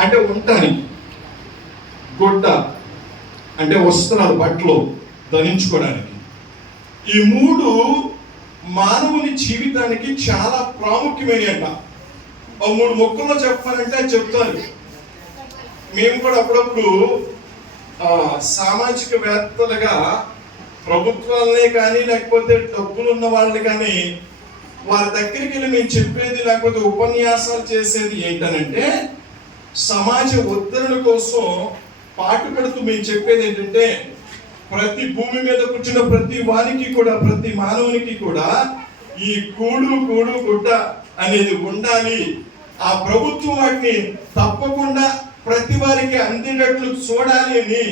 అంటే ఉండటానికి, గుడ్డ అంటే వస్త్రాలు, బట్టలు ధరించుకోవడానికి. ఈ మూడు మానవుని జీవితానికి చాలా ప్రాముఖ్యమైనట. మూడు మొక్కల్లో చెప్పాలంటే చెప్తారు. మేము కూడా అప్పుడప్పుడు సామాజికవేత్తలుగా ప్రభుత్వాలనే కానీ లేకపోతే డబ్బులు ఉన్న వాళ్ళని కానీ వారి దగ్గరికి వెళ్ళి మేము చెప్పేది లేకపోతే ఉపన్యాసాలు చేసేది ఏంటనంటే, సమాజ ఉద్ధరణ కోసం పాటుపడుతూ మేము చెప్పేది ఏంటంటే, ప్రతి భూమి మీద కూర్చున్న ప్రతి వానికి కూడా, ప్రతి మానవునికి కూడా ఈ కూడు గుడ్డ అనేది ఉండాలి. ఆ ప్రభుత్వం వాటిని తప్పకుండా ప్రతి వారికి అందేటట్లు చూడాలి అని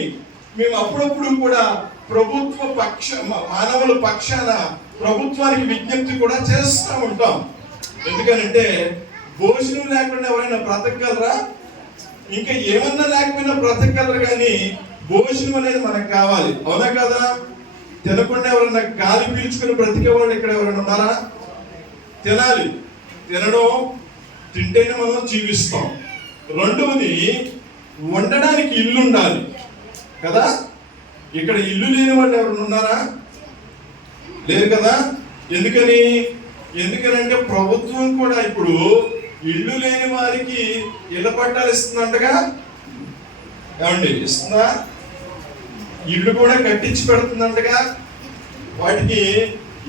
మేము అప్పుడప్పుడు కూడా ప్రభుత్వ మానవుల పక్షాన ప్రభుత్వానికి విజ్ఞప్తి కూడా చేస్తూ ఉంటాం. ఎందుకనంటే భోజనం లేకుండా ఎవరైనా బ్రతకగలరా? ఇంకా ఏమన్నా లేకపోయినా బ్రతకగలరు, కానీ భోజనం అనేది మనకు కావాలి. అవునా కదా? తినకుండా ఎవరైనా గాలి పీల్చుకుని బ్రతికే వాళ్ళు ఇక్కడ ఎవరైనా ఉన్నారా? తినాలి. తింటేనే మనం జీవిస్తాం. రెండవది, ఉండడానికి ఇల్లు ఉండాలి కదా. ఇక్కడ ఇల్లు లేని వాళ్ళు ఎవరైనా ఉన్నారా? లేరు కదా. ఎందుకనంటే ప్రభుత్వం కూడా ఇప్పుడు ఇల్లు లేని వారికి ఇళ్ల పట్టాలు ఇస్తుందంటగా. ఏమండి, ఇస్తుందా? ఇల్లు కూడా కట్టించి పెడుతుందంటగా. వాటికి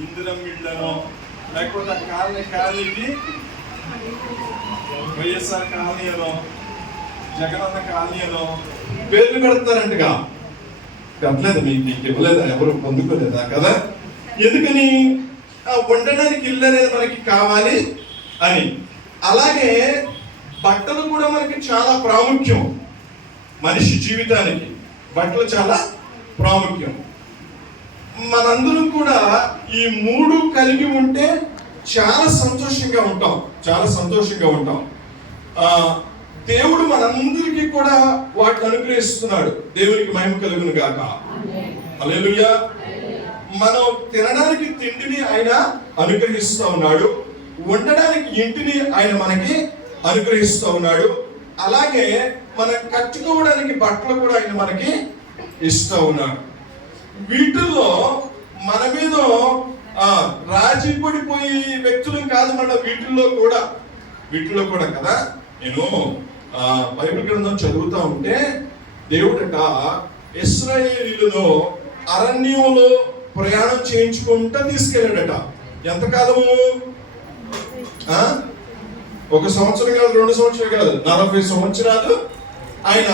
ఇందిరం ఇళ్లను లేకపోతే కాలనీకి వైఎస్ఆర్ కాలనీలో, జగనన్న కాలనీలో పేర్లు పెడతారంటగా. కట్టలేదు, మీకు ఇవ్వలేదా? ఎవరు పొందుకోలేదా కదా? ఎందుకని? ఉండడానికి ఇల్లు అనేది మనకి కావాలి అని. అలాగే బట్టలు కూడా మనకి చాలా ప్రాముఖ్యం. మనిషి జీవితానికి బట్టలు చాలా ప్రాముఖ్యం. మనందరం కూడా ఈ మూడు కలిగి ఉంటే చాలా సంతోషంగా ఉంటాం. దేవుడు మనందరికీ కూడా వాటిని అనుగ్రహిస్తున్నాడు. దేవునికి మహిమ కలుగును గాక. హల్లెలూయా. మనం తినడానికి తిండిని ఆయన అనుగ్రహిస్తూ ఉన్నాడు, ఉండడానికి ఇంటిని ఆయన మనకి అనుగ్రహిస్తూ ఉన్నాడు. అలాగే మనం కట్టుకోవడానికి బట్టలు కూడా ఆయన మనకి ఇస్తూ ఉన్నాడు. వీటిల్లో మన మీద రాజీ పడిపోయి వ్యక్తులు కాదు, మన వీటిల్లో కూడా కదా. నేను బైబిల్ గ్రంథం చదువుతా ఉంటే దేవుడట ఇశ్రాయేలీయులను అరణ్యంలో ప్రయాణం చేయించుకుంటా తీసుకెళ్ళాడట. ఎంతకాలము? 1 సంవత్సరం కాదు, 2 సంవత్సరాలు కాదు, 40 సంవత్సరాలు ఆయన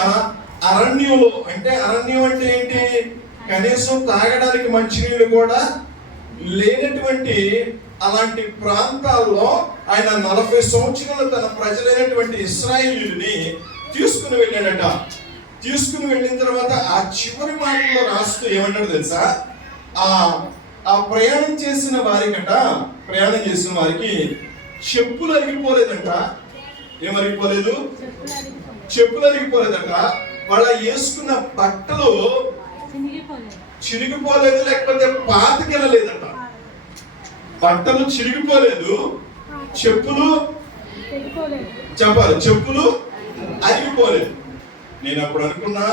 అరణ్యంలో. అంటే అరణ్యం అంటే ఏంటి? కనీసం తాగడానికి మంచినీళ్ళు కూడా లేనటువంటి అలాంటి ప్రాంతాల్లో ఆయన 40 సంవత్సరాలు తన ప్రజలైనటువంటి ఇశ్రాయేలీయులని తీసుకుని వెళ్ళాడట. తీసుకుని వెళ్ళిన తర్వాత ఆ చివరి మాటలో రాస్తూ ఏమంటాడు తెలుసా? ఆ ప్రయాణం చేసిన వారికి చెప్పులు అరిగిపోలేదంట. ఏమరిగిపోలేదు? చెప్పులు అరిగిపోలేదంట. వాళ్ళ వేసుకున్న బట్టలు చిరిగిపోలేదు, లేకపోతే పాతకెళ్ళలేదట. బట్టలు చిరిగిపోలేదు, చెప్పులు అరిగిపోలేదు. నేను అప్పుడు అనుకున్నా,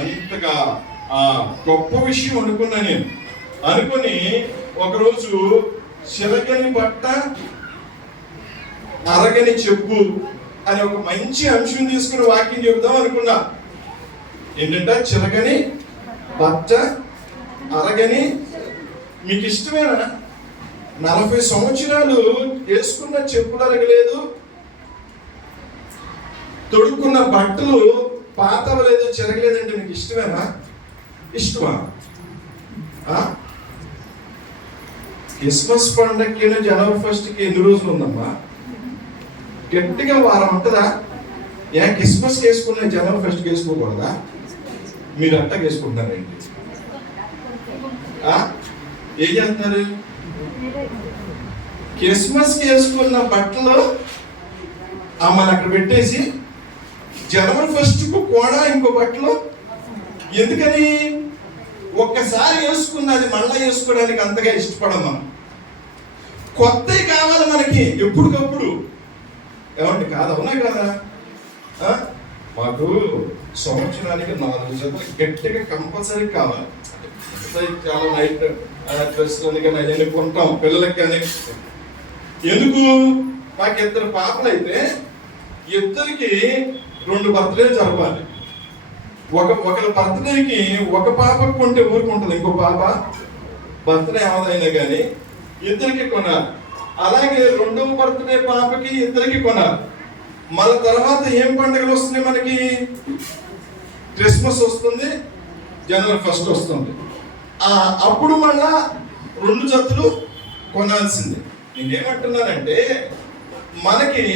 ఎంతగా గొప్ప విషయం అనుకున్నా. నేను అనుకుని ఒకరోజు చిరగని బట్ట అరగని చెప్పు అని ఒక మంచి అంశం తీసుకుని వాక్యం చెబుదాం అనుకున్నా. ఏంటంటే చిరగని బట్ట అరగని. మీకు ఇష్టమేనా? 40 సంవత్సరాలు వేసుకున్న చెప్పులు అరగలేదు, తొడుక్కున్న బట్టలు పాతవలేదు, చెరగలేదంటే మీకు ఇష్టమేనా? ఇష్టమా? క్రిస్మస్ పండగకి జనవరి 1కి ఎన్ని రోజులు ఉందమ్మా? గట్టిగా వారం ఉంటుందా? క్రిస్మస్కి వేసుకున్న జనవరి 1కి వేసుకోకూడదా? మీరు అట్టా వేసుకుంటారండి. ఏం చేస్తున్నారు? క్రిస్మస్కి వేసుకున్న బట్టలు మన అక్కడ పెట్టేసి జనవరి 1కు కూడా ఇంకో బట్టలు. ఎందుకని? ఒక్కసారి వేసుకున్నది మళ్ళీ వేసుకోవడానికి అంతగా ఇష్టపడం. మనం కొత్తవి కావాలి మనకి ఎప్పటికప్పుడు. ఏమంటే కాదు? అవునా కదా? మాకు సంవత్సరానికి 4 జతలు గట్టిగా కంపల్సరీ కావాలి. చాలా నైట్ డ్రెస్లని కానీ అవన్నీ కొంటాం పిల్లలకి కానీ. ఎందుకు? మాకు 2 పాపలు అయితే 2కి 2 బర్త్డేలు జరపాలి. ఒకరి బర్త్డేకి ఒక పాపకు కొంటే ఊరుకుంటుంది, ఇంకో పాప బర్త్డే ఏమైనా కానీ 2కి కొనాలి. అలాగే 2వ బర్త్డే పాపకి 2కి కొనాలి. మళ్ళీ తర్వాత ఏం పండుగలు వస్తున్నాయి మనకి? క్రిస్మస్ వస్తుంది, జనవరి 1 వస్తుంది. అప్పుడు మళ్ళా 2 జతలు కొనాల్సిందే. నేనేమంటున్నానంటే మనకి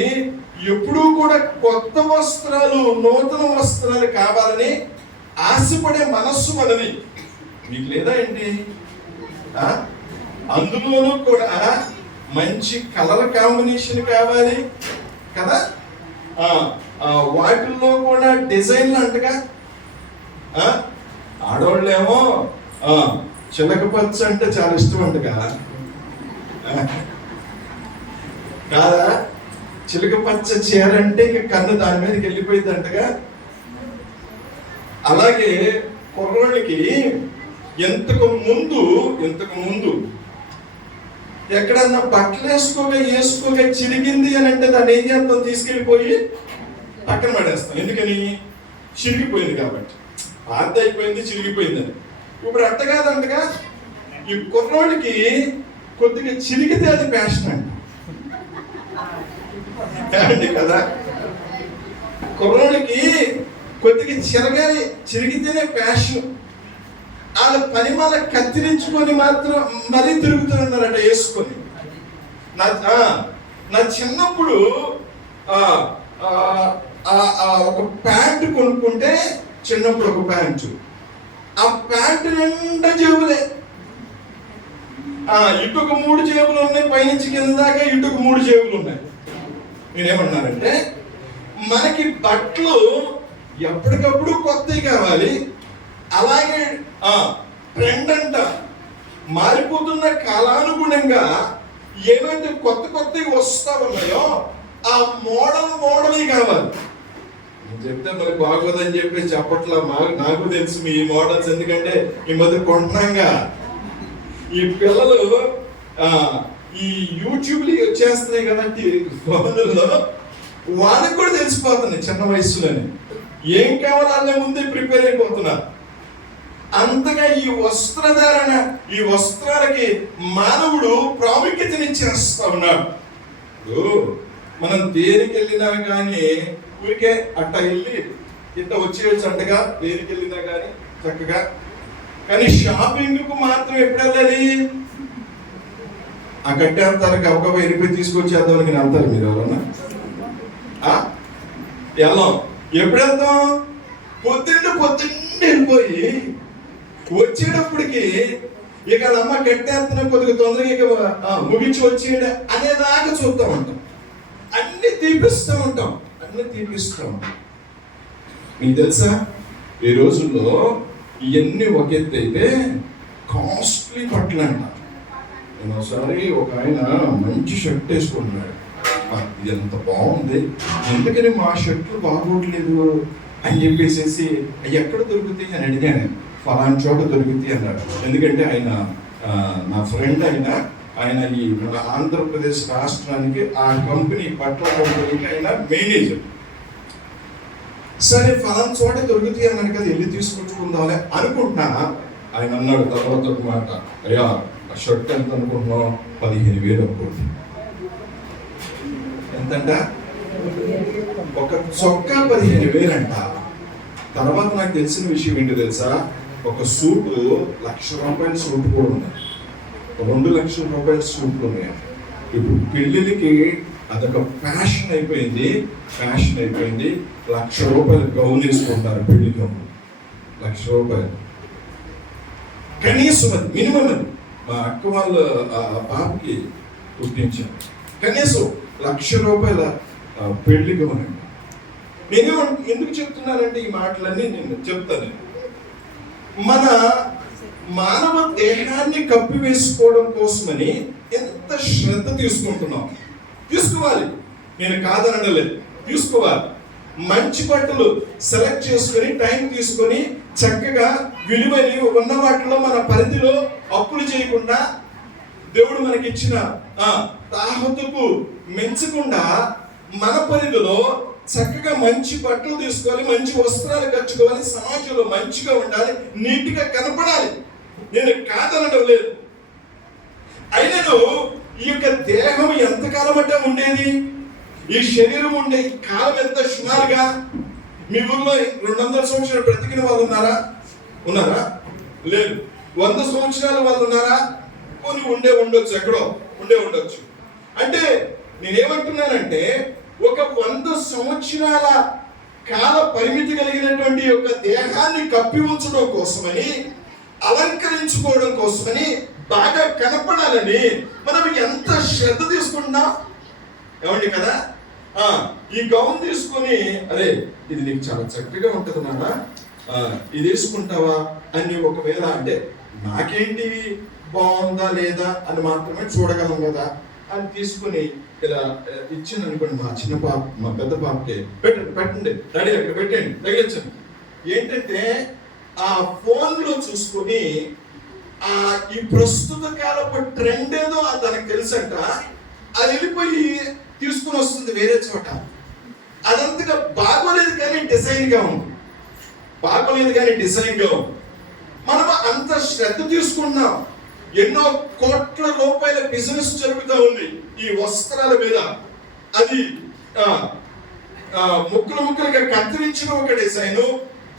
ఎప్పుడూ కూడా కొత్త వస్త్రాలు, నూతన వస్త్రాలు కావాలని ఆశపడే మనస్సు మనది. మీకు లేదా ఏంటి? అందులోనూ కూడా మంచి కలర్ కాంబినేషన్ కావాలి కదా. వాటిల్లో కూడా డిజైన్లు అంటగా. ఆడవాళ్ళేమో చిలక పచ్చ అంటే చాలా ఇష్టం అంటగా కాదా? చిలక పచ్చ చీర అంటే ఇక కన్ను దాని మీదకి వెళ్ళిపోయింది అంటగా. అలాగే కుర్రోళ్ళకి ఇంతకు ముందు ఎక్కడన్నా బట్టలు వేసుకోగా చిరిగింది అని అంటే దాన్ని ఏం చేస్తాం? తీసుకెళ్ళిపోయి పక్కన పడేస్తాం. ఎందుకని? చిరిగిపోయింది కాబట్టి. పాత అయిపోయింది, చిరిగిపోయిందని. ఇప్పుడు అట్ట కాదంటగా, ఈ కుర్రోళ్ళకి కొద్దిగా చిరిగితే అది ఫ్యాషన్ అండి కదా. కుర్రోళ్ళకి కొద్దిగా చిరిగితేనే ఫ్యాషన్. వాళ్ళ పని మన కత్తిరించుకొని మాత్రం మరీ తిరుగుతున్నారట వేసుకొని. నా చిన్నప్పుడు ఒక ప్యాంటు కొనుక్కుంటే, చిన్నప్పుడు ఒక ప్యాంటు, ఆ ప్యాంటు నిండా జేబులే. ఇటుకు 3 జేబులు ఉన్నాయి, పైనుంచి కింద దాకా ఇటుకు 3 జేబులు ఉన్నాయి. నేనేమన్నానంటే మనకి బట్టలు ఎప్పటికప్పుడు కొత్తవి కావాలి. అలాగే ట్రెండ్ అంట మారిపోతున్న కాలానుగుణంగా ఏమైతే కొత్తవి వస్తా ఉన్నాయో ఆ మోడల్ కావాలి. నేను చెప్తే మరి బాగోదని చెప్పి చెప్పట్లా. నాకు తెలుసు మీ మోడల్స్, ఎందుకంటే ఈ మధ్య కొంటున్నాగా. ఈ పిల్లలు ఈ యూట్యూబ్లో వచ్చేస్తున్నాయి కదండి ఫోన్లలో, వాళ్ళకి కూడా తెలిసిపోతుంది చిన్న వయసులోనే ఏం కావాలనే ముందే ప్రిపేర్ అయిపోతున్నారు. అంతగా ఈ వస్త్రధారణ, ఈ వస్త్రాలకి మానవుడు ప్రాముఖ్యతనిచ్చేస్తా ఉన్నాడు. మనం దేనికి వెళ్ళినా కానీ ఊరికే అట్ట వెళ్ళి ఇంత వచ్చేయచ్చు అంటగా, దేనికి వెళ్ళినా కానీ చక్కగా. కానీ షాపింగ్కు మాత్రం ఎప్పుడు వెళ్ళాలి? ఆ కట్టేస్తారు గబగబ వెళ్ళిపోయి తీసుకొచ్చేద్దామని వెళ్తారు మీరు ఎవరన్నా? వెళ్ళాం. ఎప్పుడు వెళ్తాం? పొద్దున్న వెళ్ళిపోయి వచ్చేటప్పటికి ఇక అమ్మ కట్టేస్తున్నా కొద్దిగా తొందరగా ఇక ముగించి వచ్చేయడం అనేదాకా చూస్తూ ఉంటాం. అన్ని తీపిస్తూ ఉంటాం. మీకు తెలుసా ఈ రోజుల్లో ఇవన్నీ ఒక ఎత్తు అయితే కాస్ట్లీ బట్టలు అంట. నేను ఒకసారి ఒక ఆయన మంచి షర్ట్ వేసుకుంటున్నాడు. ఇది ఎంత బాగుంది, ఎందుకని మా షర్ట్లు బాగోట్లేదు అని చెప్పేసి ఎక్కడ దొరుకుతాయి అని అడిగాను. ఫలానా చోట దొరుకుతాయి అన్నాడు. ఎందుకంటే ఆయన నా ఫ్రెండ్ ఆయన ఈ మన ఆంధ్రప్రదేశ్ రాష్ట్రానికి ఆ కంపెనీ బట్టల కంపెనీకి ఆయన మేనేజర్. సరే ఫలానా చోట దొరుకుతాయి అన్నాడు కదా, వెళ్ళి తీసుకొచ్చుకుందామని అనుకుంటున్నా. ఆయన అన్నాడు తర్వాత ఒక మాట, అయ్యా ఆ షర్ట్ ఎంత అనుకుంటున్నావు? 15,000 అనుకుంటున్నా. ఎంతంట? ఒక చొక్కా 15,000 అంట. తర్వాత నాకు తెలిసిన విషయం ఏంటి తెలుసా? ఒక సూటు ₹1,00,000 సూట్ కూడా ఉన్నాయి, 2,00,000 సూట్లు ఉన్నాయి. ఇప్పుడు పెళ్ళిళ్ళకి అదొక ఫ్యాషన్ అయిపోయింది. ₹1,00,000 గౌన్ వేసుకుంటారు పెళ్లి గౌన్. ₹1,00,000 కనీసం, అది మినిమం. అది మా అక్క వాళ్ళ పాపకి పుట్టించాను. కనీసం ₹1,00,000 పెళ్లి గౌన్ అండి. నేను ఎందుకు చెప్తున్నానంటే ఈ మాటలన్నీ నేను చెప్తాను. మన మానవ దేహాన్ని కప్పివేసుకోవడం కోసమని ఎంత శ్రద్ధ తీసుకోవాలి. నేను కాదనలేదు, తీసుకోవాలి. మంచి బట్టలు సెలెక్ట్ చేసుకొని టైం తీసుకొని చక్కగా విలువని ఉన్న వాటిలో మన పరిధిలో అప్పులు చేయకుండా దేవుడు మనకి ఇచ్చిన తాహతుకు మెంచకుండా మన పరిధిలో చక్కగా మంచి బట్టలు తీసుకోవాలి, మంచి వస్త్రాలు కట్టుకోవాలి, సమాజంలో మంచిగా ఉండాలి, నీట్గా కనపడాలి. నేను కాదనడం లేదు. అయినను ఈ యొక్క దేహం ఎంతకాలం అంటే ఉండేది, ఈ శరీరం ఉండే కాలం ఎంత సుమారుగా? మీ ఊర్లో 200 సంవత్సరాలు బ్రతికిన వాళ్ళు ఉన్నారా? లేదు. 100 సంవత్సరాల వాళ్ళు ఉన్నారా? కొన్ని ఉండొచ్చు, ఎక్కడో ఉండొచ్చు. అంటే నేనేమంటున్నానంటే ఒక 100 సంవత్సరాల కాల పరిమితి కలిగినటువంటి యొక్క దేహాన్ని కప్పి ఉంచడం కోసమని, అలంకరించుకోవడం కోసమని, బాగా కనపడాలని మనం ఎంత శ్రద్ధ తీసుకుంటున్నాం ఏమండి కదా. ఈ గౌన్ తీసుకొని అరే ఇది నీకు చాలా చక్కగా ఉంటుంది నాన్న, ఇది వేసుకుంటావా అని ఒకవేళ అంటే నాకేంటి బాగుందా లేదా అని మాత్రమే చూడగలం కదా అని తీసుకుని ఇలా ఇచ్చింది అనుకోండి. మా చిన్న పాప, మా పెద్ద పాపకి పెట్టండి డాడీ అక్కడ పెట్టండి తగిలించండి. ఏంటంటే ఆ ఫోన్లో చూసుకొని ఈ ప్రస్తుత కాలపు ట్రెండ్ ఏదో తనకు తెలుసంట, అది వెళ్ళిపోయి తీసుకుని వస్తుంది వేరే చోట. అదంతగా బాగోలేదు కానీ డిజైన్గా ఉంది, మనం అంత శ్రద్ధ తీసుకున్నాం. ఎన్నో కోట్ల రూపాయల బిజినెస్ జరుగుతూ ఉంది ఈ వస్త్రాల మీద. అది ముక్కలుగా కత్తిరించిన ఒక డిజైన్,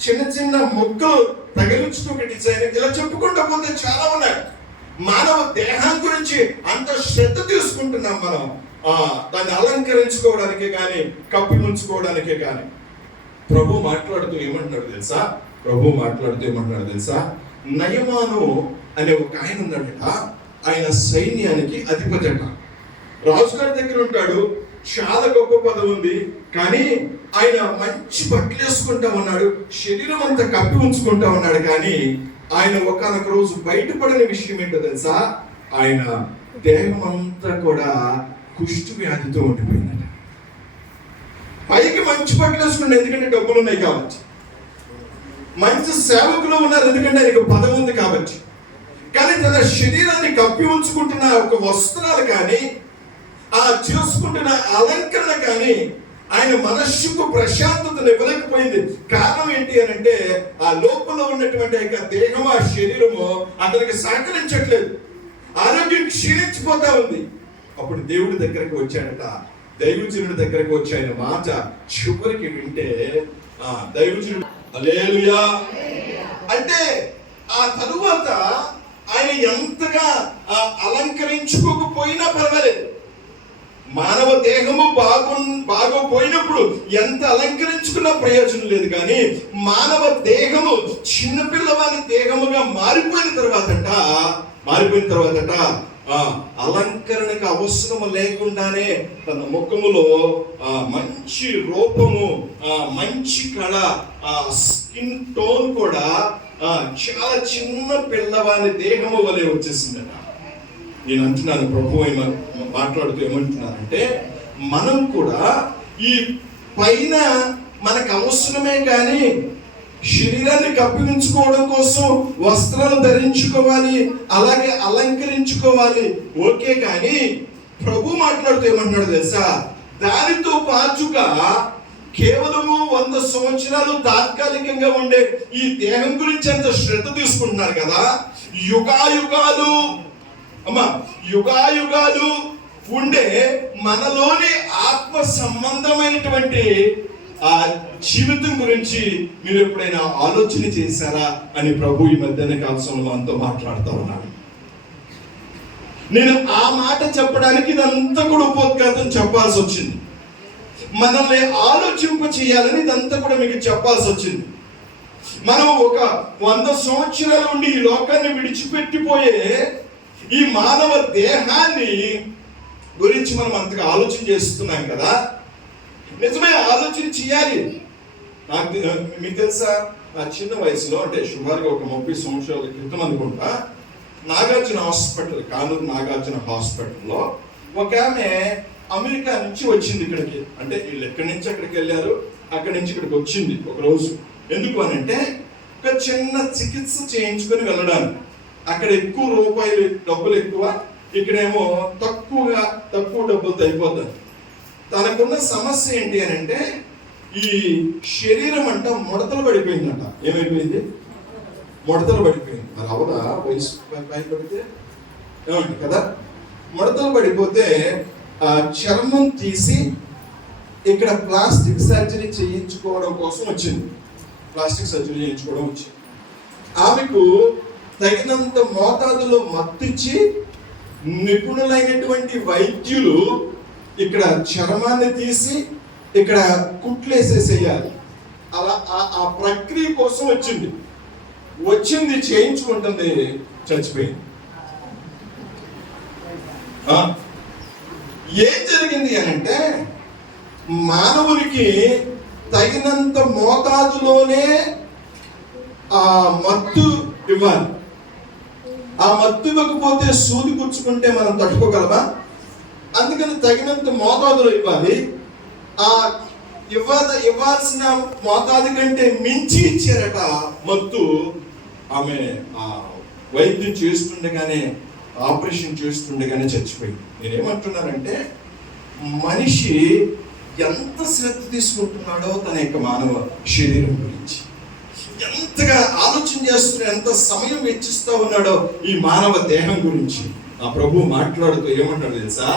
చిన్న ముక్కలు తగిలించిన ఒక డిజైన్, ఇలా చెప్పుకుంటూ పోతే చాలా ఉన్నాయి. మానవ దేహం గురించి అంత శ్రద్ధ తీసుకుంటున్నాం మనం, దాన్ని అలంకరించుకోవడానికే కానీ కప్పి ఉంచుకోవడానికే కానీ. ప్రభు మాట్లాడుతూ ఏమంటున్నాడు తెలుసా? నయమాను అనే ఒక ఆయన ఉన్నాడట, ఆయన సైన్యానికి అధిపతి అట. రాజుగారి దగ్గర ఉంటాడు, చాలా గొప్ప పదవి ఉంది, కానీ ఆయన మంచి బట్టలు వేసుకుంటా ఉన్నాడు, శరీరం అంతా కప్పి ఉంచుకుంటా ఉన్నాడు. కానీ ఆయన ఒకానొక రోజు బయటపడిన విషయం ఏంటో తెలుసా? ఆయన దేహం అంతా కూడా కుష్టు వ్యాధితో ఉండిపోయిందట. పైకి మంచి బట్టలు వేసుకున్నాడు, ఎందుకంటే డబ్బులు ఉన్నాయి కాబట్టి. మంచి సేవకులు ఉన్నారు, ఎందుకంటే ఆయనకు పదవి ఉంది కాబట్టి. కానీ తన శరీరాన్ని కప్పి ఉంచుకుంటున్న ఒక వస్త్రాలు కానీ, చేసుకుంటున్న అలంకరణ కానీ ఆయన మనస్సుకు ప్రశాంతతను ఇవ్వలేకపోయింది. కారణం ఏంటి అని అంటే ఆ లోపల ఉన్నటువంటి దేహం, ఆ శరీరము అతనికి సహకరించట్లేదు, ఆరోగ్యం క్షీణించిపోతా ఉంది. అప్పుడు దేవుడి దగ్గరికి వచ్చాడట, దైవజనుడి దగ్గరికి వచ్చి ఆయన మాట చివరికి వింటే దైవజనుడు హల్లెలూయా అంటే ఆ తరువాత ఆయన ఎంతగా అలంకరించుకోకపోయినా పర్వాలేదు. మానవ దేహము బాగోపోయినప్పుడు ఎంత అలంకరించుకున్నా ప్రయోజనం లేదు. కానీ మానవ దేహము చిన్నపిల్లవాని దేహముగా మారిపోయిన తర్వాతట అలంకరణకు అవసరం లేకుండానే తన ముఖములో మంచి రూపము, మంచి కళ, స్కిన్ టోన్ కూడా చాలా చిన్న పిల్లవాని దేహము వలె వచ్చేసిందట. నేను అంటున్నాను, ప్రభు మాట్లాడుతూ ఏమంటున్నారంటే మనం కూడా ఈ పైన మనకు అవసరమే కానీ శరీరాన్ని కప్పించుకోవడం కోసం వస్త్రాలు ధరించుకోవాలి, అలాగే అలంకరించుకోవాలి, ఓకే. కానీ ప్రభు మాట్లాడుతూ ఏమంటున్నాడు తెలుసా? దానితో పాటుగా కేవలము 100 సంవత్సరాలు తాత్కాలికంగా ఉండే ఈ దేహం గురించి అంత శ్రద్ధ తీసుకుంటున్నారు కదా, యుగాయుగాలు ఉండే మనలోని ఆత్మ సంబంధమైనటువంటి ఆ జీవితం గురించి మీరు ఎప్పుడైనా ఆలోచన చేశారా అని ప్రభు ఈ మధ్యాహ్న కాలంలో మనతో మాట్లాడుతూ ఉన్నాడు. నేను ఆ మాట చెప్పడానికి ఇదంతా కూడా ఉపోద్ఘాతం చెప్పాల్సి వచ్చింది, మనల్ని ఆలోచింప చేయాలని ఇదంతా కూడా మీకు చెప్పాల్సి వచ్చింది. మనం ఒక 100 సంవత్సరాల నుండి ఈ లోకాన్ని విడిచిపెట్టిపోయే ఈ మానవ దేహాన్ని గురించి మనం అంతగా ఆలోచన చేస్తున్నాం కదా. నిజమే, ఆలోచన చేయాలి. మీకు తెలుసా, నా చిన్న వయసులో అంటే సుమారుగా ఒక 30 సంవత్సరాల క్రితం అనుకుంటా, నాగార్జున హాస్పిటల్, కానూరు నాగార్జున హాస్పిటల్లో ఒక ఆమె అమెరికా నుంచి వచ్చింది ఇక్కడికి. అంటే వీళ్ళు ఎక్కడి నుంచి అక్కడికి వెళ్ళారు, అక్కడి నుంచి ఇక్కడికి వచ్చింది ఒక రోజు. ఎందుకు అని అంటే ఒక చిన్న చికిత్స చేయించుకొని వెళ్ళడానికి. అక్కడ ఎక్కువ డబ్బులు ఎక్కువ, ఇక్కడేమో తక్కువ డబ్బులతో అయిపోతుంది. తనకున్న సమస్య ఏంటి అని అంటే ఈ శరీరం అంట ముడతలు పడిపోయిందంట. ఏమైపోయింది? ముడతలు పడిపోయింది. మరి అవదా వయసు పడితే ఏమంట కదా. ముడతలు పడిపోతే ఆ చర్మం తీసి ఇక్కడ ప్లాస్టిక్ సర్జరీ చేయించుకోవడం కోసం వచ్చింది. ఆమెకు తగినంత మోతాదులో మత్తిచ్చి నిపుణులైనటువంటి వైద్యులు ఇక్కడ చర్మాన్ని తీసి ఇక్కడ కుట్లేసేసేయాలి. అలా ఆ ప్రక్రియ కోసం వచ్చింది చేయించుకుంటుంది, చచ్చిపోయింది. ఏం జరిగింది అని అంటే మానవునికి తగినంత మోతాదులోనే ఆ మత్తు ఇవ్వాలి. ఆ మత్తు ఇవ్వకపోతే సూది గుచ్చుకుంటే మనం తట్టుకోగలమా? అందుకని తగినంత మోతాదులో ఇవ్వాలి. ఆ ఇవ్వాల్సిన మోతాదు కంటే మించి ఇచ్చారట మత్తు. ఆమె ఆ వైద్యం చేస్తుండగానే, ఆపరేషన్ చేస్తుండగానే చచ్చిపోయింది. నేనేమంటున్నానంటే మనిషి ఎంత శ్రద్ధ తీసుకుంటున్నాడో తన యొక్క మానవ శరీరం గురించి, ఎంతగా ఆలోచన చేస్తున్నాడో, ఎంత సమయం వెచ్చిస్తూ ఉన్నాడో ఈ మానవ దేహం గురించి. ఆ ప్రభు మాట్లాడుతూ ఏమంటాడు తెలుసా?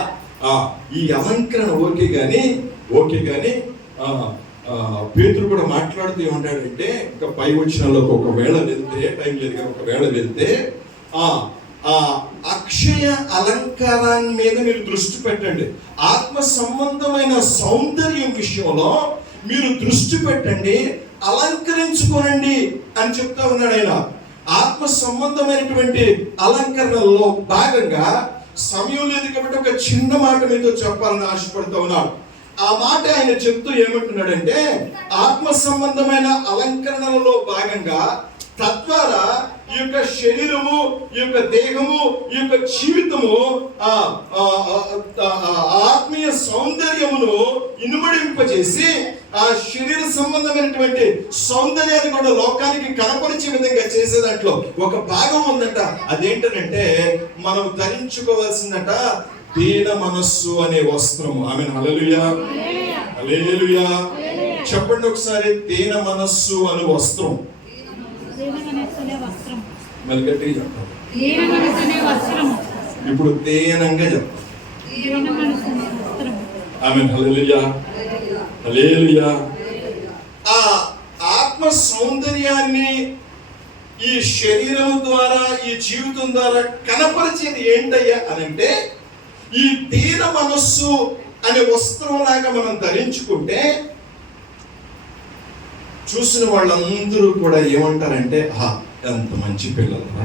ఈ అలంకరణ ఓకే గాని పేతురు కూడా మాట్లాడుతూ ఏమంటాడంటే, ఒక పై వచనాల్లో ఒకవేళ వెళ్తే, టైం లేదు కానీ ఒకవేళ వెళ్తే ఆ అక్షయ అలంకారాన్ని మీద మీరు దృష్టి పెట్టండి. ఆత్మ సంబంధమైన సౌందర్యం విషయంలో మీరు దృష్టి పెట్టండి, అలంకరించుకోనండి అని చెప్తా ఉన్నాడు ఆయన. ఆత్మ సంబంధమైనటువంటి అలంకరణలో భాగంగా సమయం లేదు కాబట్టి ఒక చిన్న మాట మీతో చెప్పాలని ఆశపడుతూ ఉన్నాడు. ఆ మాట ఆయన చెప్తూ ఏమంటున్నాడంటే, ఆత్మ సంబంధమైన అలంకరణలో భాగంగా తద్వారా ఈ యొక్క శరీరము, ఈ యొక్క దేహము, ఈ యొక్క జీవితము ఆత్మీయ సౌందర్యమును ఇనుమడింపజేసి ఆ శరీర సంబంధమైనటువంటి సౌందర్యాన్ని కూడా లోకానికి కనపరిచే విధంగా చేసే దాంట్లో ఒక భాగం ఉందట. అదేంటంటే మనం ధరించుకోవాల్సిందట దీన మనస్సు అనే వస్త్రము. ఆమెన్. హల్లెలూయా, హల్లెలూయా. చెప్పండి ఒకసారి, దీన మనస్సు అనే వస్త్రం. ఇప్పుడు దేనంగా చెప్పాలి. ఆమేన్. హల్లెలూయా, హల్లెలూయా. ఆ ఆత్మ సౌందర్యాన్ని ఈ శరీరం ద్వారా, ఈ జీవితం ద్వారా కనపరిచేది ఏంటయ్యా అనంటే, ఈ దీన మనస్సు అనే వస్త్రం లాగా మనం ధరించుకుంటే చూసిన వాళ్ళందరూ కూడా ఏమంటారంటే, ఎంత మంచి పిల్లలరా,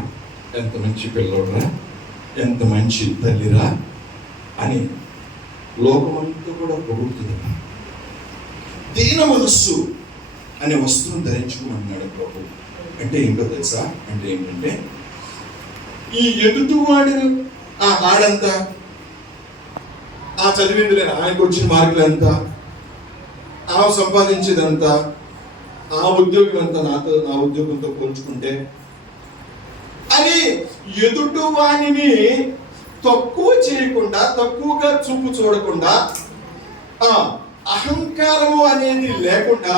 ఎంత మంచి పిల్లడురా, ఎంత మంచి తల్లిరా అని లోకమంతా కూడా పొగుడుతుంది. దీన మనస్సు అనే వస్త్రం ధరించుకోమన్నాడు ప్రభు. అంటే ఏంటో తెలుసా? అంటే ఏంటంటే ఈ ఎదుటివాడిని ఆడంతా, చదివింది లేదు, ఆయనకు వచ్చిన మార్కులు ఎంత, సంపాదించేదంతా, ఉద్యోగం ఎంత నా ఉద్యోగంతో పోల్చుకుంటే అని ఎదుటి వాణిని తక్కువ చేయకుండా, తక్కువగా చూపు చూడకుండా, అహంకారము అనేది లేకుండా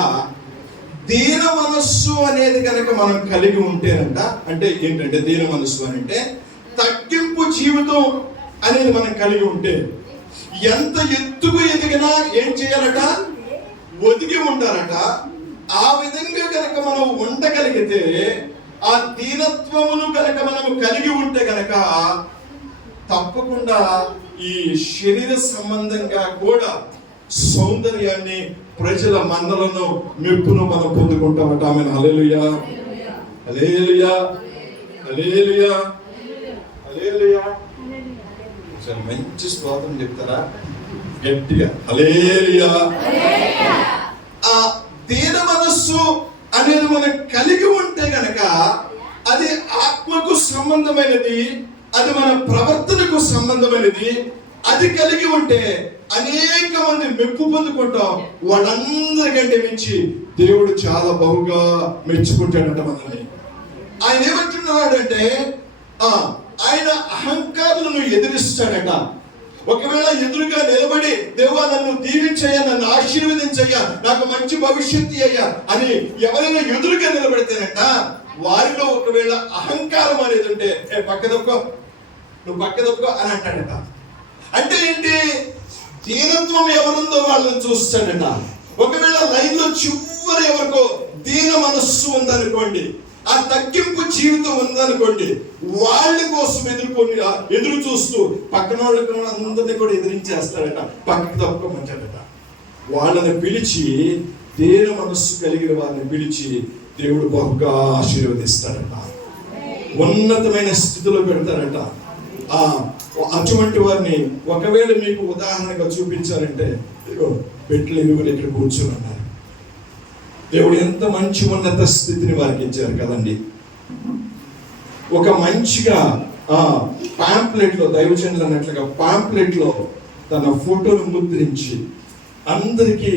దీన మనస్సు అనేది కనుక మనం కలిగి ఉంటేనంట. అంటే ఏంటంటే దీన మనస్సు అని అంటే తగ్గింపు జీవితం అనేది మనం కలిగి ఉంటే, ఎంత ఎత్తుకు ఎదిగినా ఏం చేయాలట? ఒదిగి ఉండాలట. ఆ విధంగా కనుక మనం ఉండగలిగితే, ఆ దీనత్వమును కనుక మనము కలిగి ఉంటే కనుక తప్పకుండా ఈ శరీర సంబంధంగా కూడా సౌందర్యాన్ని, ప్రజల మన్నలను, మెప్పును మనం పొందుకుంటామట. ఆమేన్. హల్లెలూయా, హల్లెలూయా, హల్లెలూయా, హల్లెలూయా. సరే, మంచి స్తోత్రం చెప్తారా గట్టిగా? హల్లెలూయా. ఆ దీన మనస్సు అనేది మనం కలిగి ఉంటే గనక అది ఆత్మకు సంబంధమైనది, అది మన ప్రవర్తనకు సంబంధమైనది. అది కలిగి ఉంటే అనేక మంది మెప్పు పొందుకుంటాం. వాళ్ళందరికంటే మించి దేవుడు చాలా బహుగా మెచ్చుకుంటాడంట మనల్ని. ఆయన ఏమంటున్నాడంటే ఆయన అహంకారులను ఎదిరిస్తాడట. ఒకవేళ ఎదురుగా నిలబడి దేవా నన్ను దీవించయ్యా, నన్ను ఆశీర్వదించయ్యా, నాకు మంచి భవిష్యత్తు అయ్యా అని ఎవరైనా ఎదురుగా నిలబడితేనట వారిలో ఒకవేళ అహంకారం అనేది ఉంటే నువ్వు పక్క తప్పుకో అని అంటాడట. అంటే ఏంటి? దీనత్వం ఎవరుందో వాళ్ళని చూస్తాడట. ఒకవేళ లైన్ లో చివరి ఎవరికో దీన మనస్సు ఉందనుకోండి, ఆ తగ్గింపు జీవితం ఉందనుకోండి, వాళ్ళ కోసం ఎదురు చూస్తూ పక్కన వాళ్ళకి అందరినీ కూడా ఎదిరించేస్తాడట, పక్కకి తప్పుకోమంటాడట. వాళ్ళని పిలిచి దీన మనస్సు కలిగిన వారిని పిలిచి దేవుడు బహుగా ఆశీర్వదిస్తాడట, ఉన్నతమైన స్థితిలో పెడతాడట. అటువంటి వారిని ఒకవేళ మీకు ఉదాహరణగా చూపించాలంటే, పెట్లు ఇరుగులు ఇక్కడ కూర్చొని ఉన్నారు. దేవుడు ఎంత మంచి ఉన్నత స్థితిని వారికి ఇచ్చారు కదండి. ఒక మంచిగా పాంప్లెట్ లో, దైవజనులు అన్నట్లుగా పాంప్లెట్ లో తన ఫోటోను ముద్రించి అందరికీ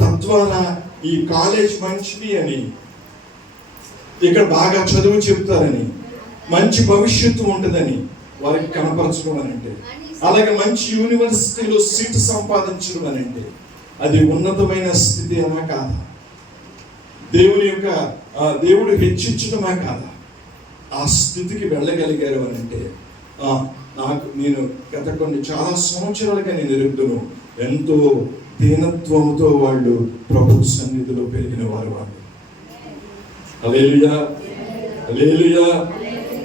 తద్వారా ఈ కాలేజ్ మంచిది అని, ఇక్కడ బాగా చదువు చెప్తారని, మంచి భవిష్యత్తు ఉంటుందని వారికి కనపరచడం అని అంటే, అలాగే మంచి యూనివర్సిటీలో సీటు సంపాదించడం అని అంటే అది ఉన్నతమైన స్థితి అనా కాదా? దేవుడు హెచ్చించడమా కాదా? ఆ స్థితికి వెళ్ళగలిగారు అని అంటే నేను గత చాలా సంవత్సరాలుగా నేను ఎరుగుతాను, ఎంతో దీనత్వంతో వాళ్ళు ప్రభు సన్నిధిలో పెరిగిన వాళ్ళు. హల్లెలూయా, హల్లెలూయా.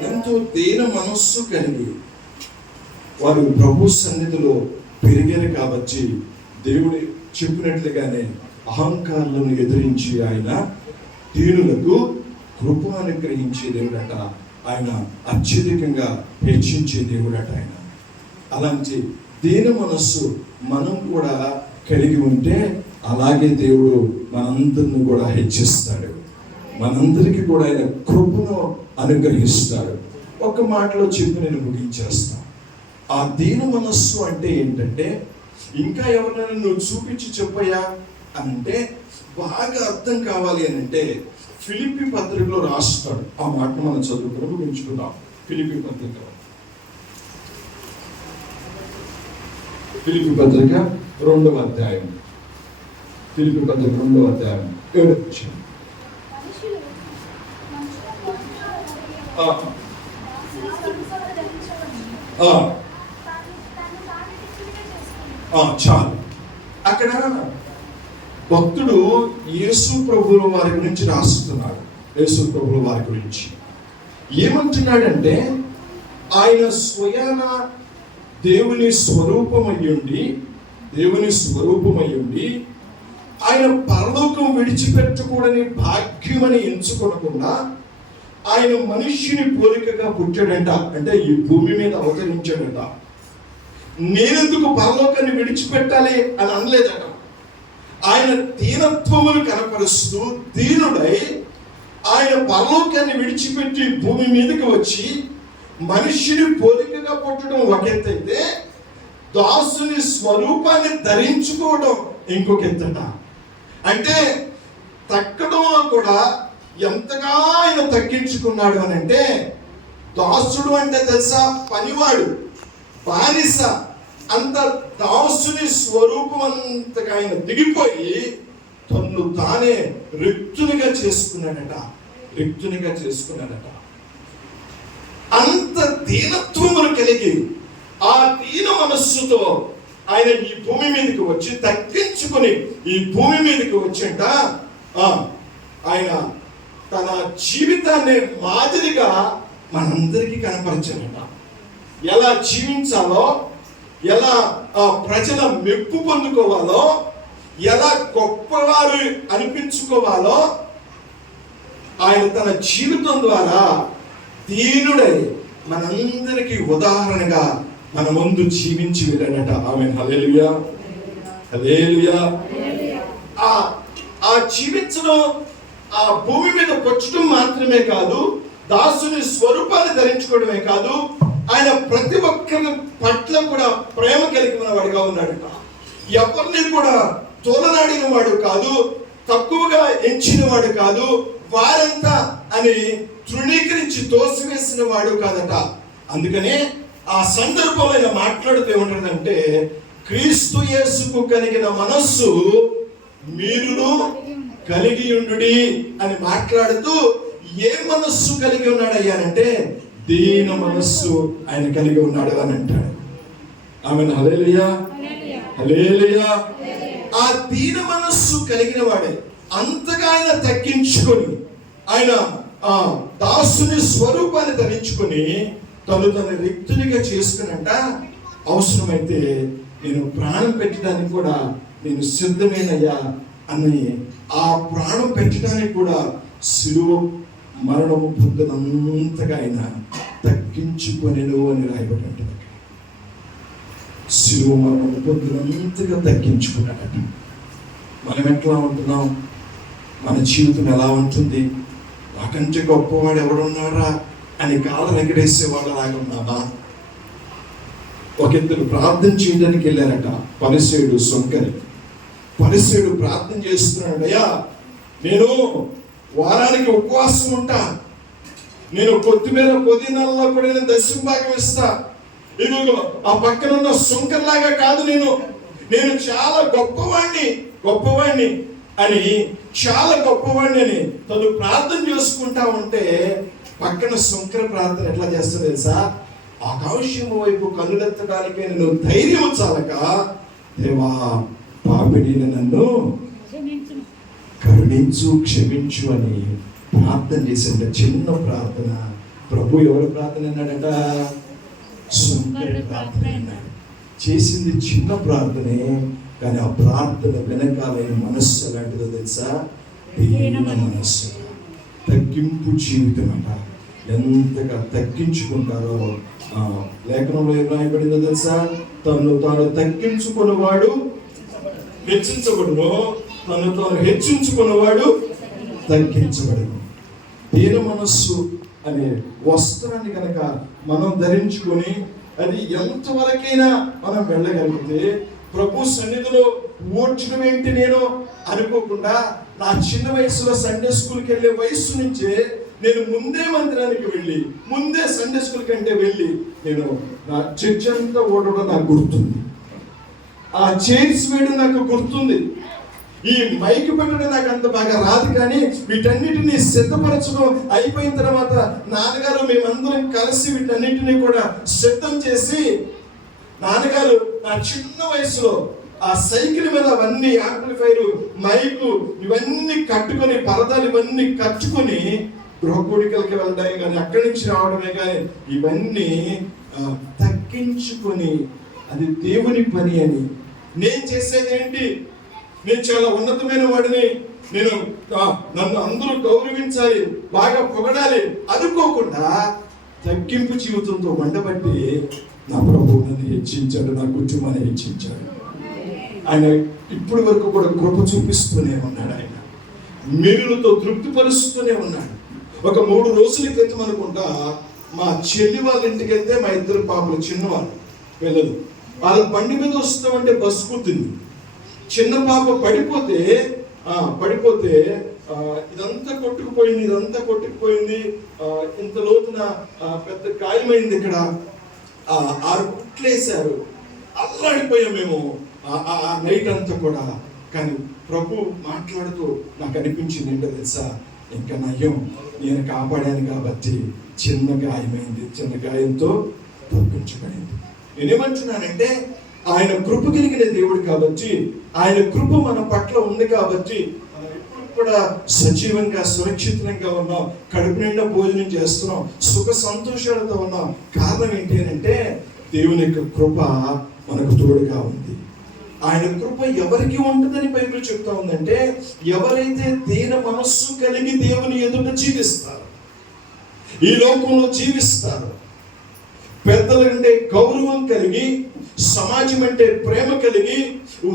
ఎంతో దీన మనస్సు కలిగి వారు ప్రభు సన్నిధిలో పెరిగారు కాబట్టి దేవుడు చెప్పినట్లుగానే అహంకారులను ఎదిరించి ఆయన దీనులకు కృప అనుగ్రహించే దేవుడట. ఆయన అత్యధికంగా హెచ్చించే దేవుడట ఆయన. అలాంటి దీన మనస్సు మనం కూడా కలిగి ఉంటే అలాగే దేవుడు మనందరిని కూడా హెచ్చిస్తాడు, మనందరికీ కూడా ఆయన కృపను అనుగ్రహిస్తాడు. ఒక మాటలో చెప్పి నేను ముగించేస్తాను. ఆ దీన మనస్సు అంటే ఏంటంటే, ఇంకా ఎవరైనా నువ్వు చూపించి చెప్పయ్యా అంటే బాగా అర్థం కావాలి అని అంటే ఫిలిప్పీ పత్రికలో రాస్తాడు. ఆ మాట మనం చదువుకుని ముగించుకుందాం. ఫిలిప్పీ పత్రిక 2వ అధ్యాయం. ఫిలిప్పీ పత్రిక 2వ అధ్యాయం 7వ వచనం. చాలు. అక్కడ భక్తుడు యేసు ప్రభువుల వారి గురించి రాస్తున్నాడు. యేసు ప్రభువుల వారి గురించి ఏమంటున్నాడంటే, ఆయన స్వయాన దేవుని స్వరూపమయ్యుండి ఆయన పరలోకం విడిచిపెట్టకూడని భాగ్యమని ఎంచుకోకుండా ఆయన మనుష్యుని పోలికగా పుట్టాడంట. అంటే ఈ భూమి మీద అవతరించాడట. నేనెందుకు పరలోకాన్ని విడిచిపెట్టాలి అని అనలేదట. ఆయన దీనత్వమును కనపరుస్తూ దీనుడై ఆయన పరలోకాన్ని విడిచిపెట్టి భూమి మీదకి వచ్చి మనుష్యుని పోలికగా పుట్టడం ఒక ఎత్తైతే, దాసుని స్వరూపాన్ని ధరించుకోవడం ఇంకొక ఎత్తట. అంటే తగ్గడంలో కూడా ఎంతగా ఆయన తగ్గించుకున్నాడు అని అంటే, దాసుడు అంటే తెలుసా, పనివాడు, బానిస. అంత దాసుని స్వరూపం అంతగా ఆయన దిగిపోయి తన్ను తానే రిక్తునిగా చేసుకున్నాడట. అంత దీనత్వమును కలిగి ఆ దీన మనస్సుతో ఆయన ఈ భూమి మీదకి వచ్చి తగ్గించుకుని ఈ భూమి మీదకి వచ్చేట ఆయన తన జీవితాన్ని మాదిరిగా మనందరికీ కనపరచాడట. ఎలా జీవించాలో, ఎలా ప్రజల మెప్పు పొందుకోవాలో, ఎలా గొప్పవారు అనిపించుకోవాలో ఆయన తన జీవితం ద్వారా దీనుడై మనందరికీ ఉదాహరణగా మన ముందు జీవించి వెళ్ళాడట. ఆమేన్, హల్లెలూయా, హల్లెలూయా. ఆ జీవించడం, ఆ భూమి మీద వచ్చడం మాత్రమే కాదు, దాసుని స్వరూపాన్ని ధరించుకోవడమే కాదు, ఆయన ప్రతి ఒక్కరి పట్ల కూడా ప్రేమ కలిగి ఉన్నవాడిగా ఉన్నాడట. ఎవరిని కూడా తోలనాడిన వాడు కాదు, తక్కువగా ఎంచిన వాడు కాదు, వారంతా అని తృణీకరించి తోసివేసిన వాడు కాదట. అందుకనే ఆ సందర్భంలో ఆయన మాట్లాడుతూ ఏమంటాడంటే, క్రీస్తు యేసుకు కలిగిన మనస్సు మీరును కలిగి ఉండుడి అని మాట్లాడుతూ ఏ మనస్సు కలిగి ఉన్నాడయ్యానంటే దీన మనస్సు ఆయన కలిగి ఉన్నాడు అని అంటాడు. ఆమెను హల్లెలూయా, హల్లెలూయా. ఆ దీన మనస్సు కలిగిన వాడే అంతగా ఆయన తగ్గించుకొని ఆయన ఆ దాసుని స్వరూపాన్ని ధరించుకొని తన రిక్తునిగా చేసుకునంట, అవసరమైతే నేను ప్రాణం పెట్టడానికి కూడా నేను సిద్ధమేనయ్యా అని ఆ ప్రాణం పెట్టడానికి కూడా శిలువ మరణము పొందినంతగా ఆయన తగ్గించుకొనెను అని రాయబడి ఉంటుంది. శిలువ మరణము పొందినంతగా తగ్గించుకున్నాడట. మనం ఎట్లా ఉంటున్నాం? మన జీవితం ఎలా ఉంటుంది? నాకంటే గొప్పవాడు ఎవడున్నారా అని కాళ్ళ ఎగడేసే వాళ్ళలాగా ఉన్నామా? ఒక ఇద్దరు ప్రార్థన చేయడానికి వెళ్ళారట, పరిసేయుడు సొంకరి. పరిసేయుడు ప్రార్థన చేస్తున్నాడు, అయ్యా నేను వారానికి ఉపవాసం ఉంటా, నేను కొత్తిమీర పుదీనాల్లో కూడా నేను దశమ భాగం ఇస్తా, ఇదిగో ఆ పక్కన ఉన్న సొంకర్లాగా కాదు, నేను చాలా గొప్పవాణ్ణి అని చాలా గొప్పవాణ్ణి అని తను ప్రార్థన చేసుకుంటా ఉంటే పక్కన శంకర ప్రార్థన ఎట్లా చేస్తుంది తెలుసా? ఆకాశం వైపు కన్నులెత్తడానికి నేను ధైర్యం చాలక, దేవా పాపిడిని నన్ను కరుణించు, క్షమించు అని ప్రార్థన చేసిండ. చిన్న ప్రార్థన. ప్రభు ఎవరు ప్రార్థన అన్నాడట? శంకరుడి ప్రార్థన అన్నాడు. చేసింది చిన్న ప్రార్థనే, కానీ ఆ ప్రార్థన వెనకాలైన మనస్సు ఎలాంటిదో తెలుసా? దీన మనస్సు, తగ్గింపు జీవితం అట. ఎంతగా తగ్గించుకుంటారో లేఖనంలో ఏం రాయబడిందో తెలుసా? తను తాను తగ్గించుకున్నవాడు హెచ్చించబడును, తను తాను హెచ్చించుకున్నవాడు తగ్గించబడును. దీన మనస్సు అనే వస్త్రాన్ని కనుక మనం ధరించుకొని అది ఎంతవరకైనా మనం వెళ్ళగలిగితే, ప్రభు సన్నిధిలో ఓడ్చడం ఏంటి నేను అనుకోకుండా, నా చిన్న వయసులో సండే స్కూల్కి వెళ్ళే వయసు నుంచే నేను ముందే మందిరానికి వెళ్ళి, ముందే సండే స్కూల్ కంటే వెళ్ళి నేను నా చర్చ్ అంతా ఓడడం నాకు గుర్తుంది, ఆ చైర్స్ వేయడం నాకు గుర్తుంది, ఈ మైక్ పెట్టడం నాకు అంత బాగా రాదు, కానీ వీటన్నిటిని సిద్ధపరచడం అయిపోయిన తర్వాత నాన్నగారు మేమందరం కలిసి వీటన్నిటిని కూడా సిద్ధం చేసి, నాన్నగారు నా చిన్న వయసులో ఆ సైకిల్ మీద అవన్నీ యాంప్లిఫైర్, మైకు ఇవన్నీ కట్టుకొని, పరదాలు ఇవన్నీ కట్టుకొని గృహకూడికలకి వెళ్తాయి కానీ అక్కడి నుంచి రావడమే, కానీ ఇవన్నీ తగ్గించుకొని అది దేవుని పని అని. నేను చేసేది ఏంటి? నేను చాలా ఉన్నతమైన వాడిని, నన్ను అందరూ గౌరవించాలి, బాగా పొగడాలి అనుకోకుండా తగ్గింపు జీవితంతో ఉండబట్టి నా ప్రభువు నన్ను హెచ్చించాడు, నా కుటుంబాన్ని హెచ్చించాడు. ఆయన ఇప్పటి వరకు కూడా కృప చూపిస్తూనే ఉన్నాడు. ఆయన మేలులతో తృప్తిపరుస్తూనే ఉన్నాడు. ఒక 3 రోజుల క్రితం అనుకుంటా మా చెల్లి వాళ్ళ ఇంటికి వెళ్తే మా ఇద్దరు పాపలు, చిన్నవాళ్ళు పిల్లలు, వాళ్ళ బండి మీద వస్తామంటే బస్సు కుట్టింది. చిన్న పాప పడిపోతే ఇదంతా కొట్టుకుపోయింది, ఇంత లోతున పెద్ద గాయమైంది. ఇక్కడ 6 కుట్లేశారు. అల్లాడిపోయాం మేము ఆ నైట్ అంతా కూడా. కానీ ప్రభు మాట్లాడుతూ నాకు అనిపించింది ఏంటో తెలుసా? ఇంకా నయం, నేను కాపాడాను కాబట్టి చిన్న గాయమైంది, చిన్న గాయంతో తప్పించబడింది. నేనేమంటున్నానంటే ఆయన కృప కలిగిన దేవుడు కాబట్టి, ఆయన కృప మన పట్ల ఉంది కాబట్టి మనం ఎప్పుడు కూడా సజీవంగా సురక్షితంగా ఉన్నాం, కడుపు నిండా భోజనం చేస్తున్నాం, సుఖ సంతోషాలతో ఉన్నాం. కారణం ఏంటి అంటే దేవుని యొక్క కృప మనకు తోడుగా ఉంది. ఆయన కృప ఎవరికి ఉంటుందని బైబిల్ చెప్తా ఉందంటే, ఎవరైతే దీన మనస్సు కలిగి దేవుని ఎదుట జీవిస్తారు, ఈ లోకంలో జీవిస్తారు, పెద్దలంటే గౌరవం కలిగి, సమాజం అంటే ప్రేమ కలిగి,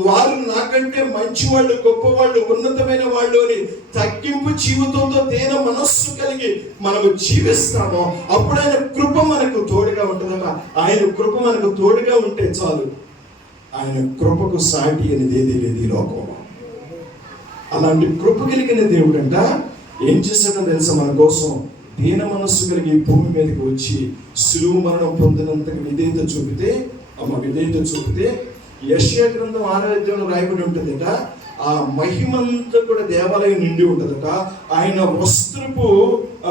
వారు నాకంటే మంచివాళ్ళు, గొప్పవాళ్ళు, ఉన్నతమైన వాళ్ళు అని తగ్గింపు జీవితంతో దేన మనస్సు కలిగి మనము జీవిస్తామో అప్పుడు ఆయన కృప మనకు తోడుగా ఉంటుందట. ఆయన కృప మనకు తోడుగా ఉంటే చాలు. ఆయన కృపకు సాటి అనేది ఏదీ లేదు ఈ లోకంలో. అలాంటి కృప కలిగిన దేవుడంట ఏం చేశాడో తెలుసా? మన కోసం దీన మనస్సు కలిగి భూమి మీదకి వచ్చి శిలువ మరణం పొందినంతగా విధేయత చూపితే యెషయా గ్రంథం 6వ అధ్యాయంలో రాయబడి ఉంటుందట, ఆ మహిమంతా కూడా దేవాలయం నిండి ఉంటుందట. ఆయన వస్త్రపు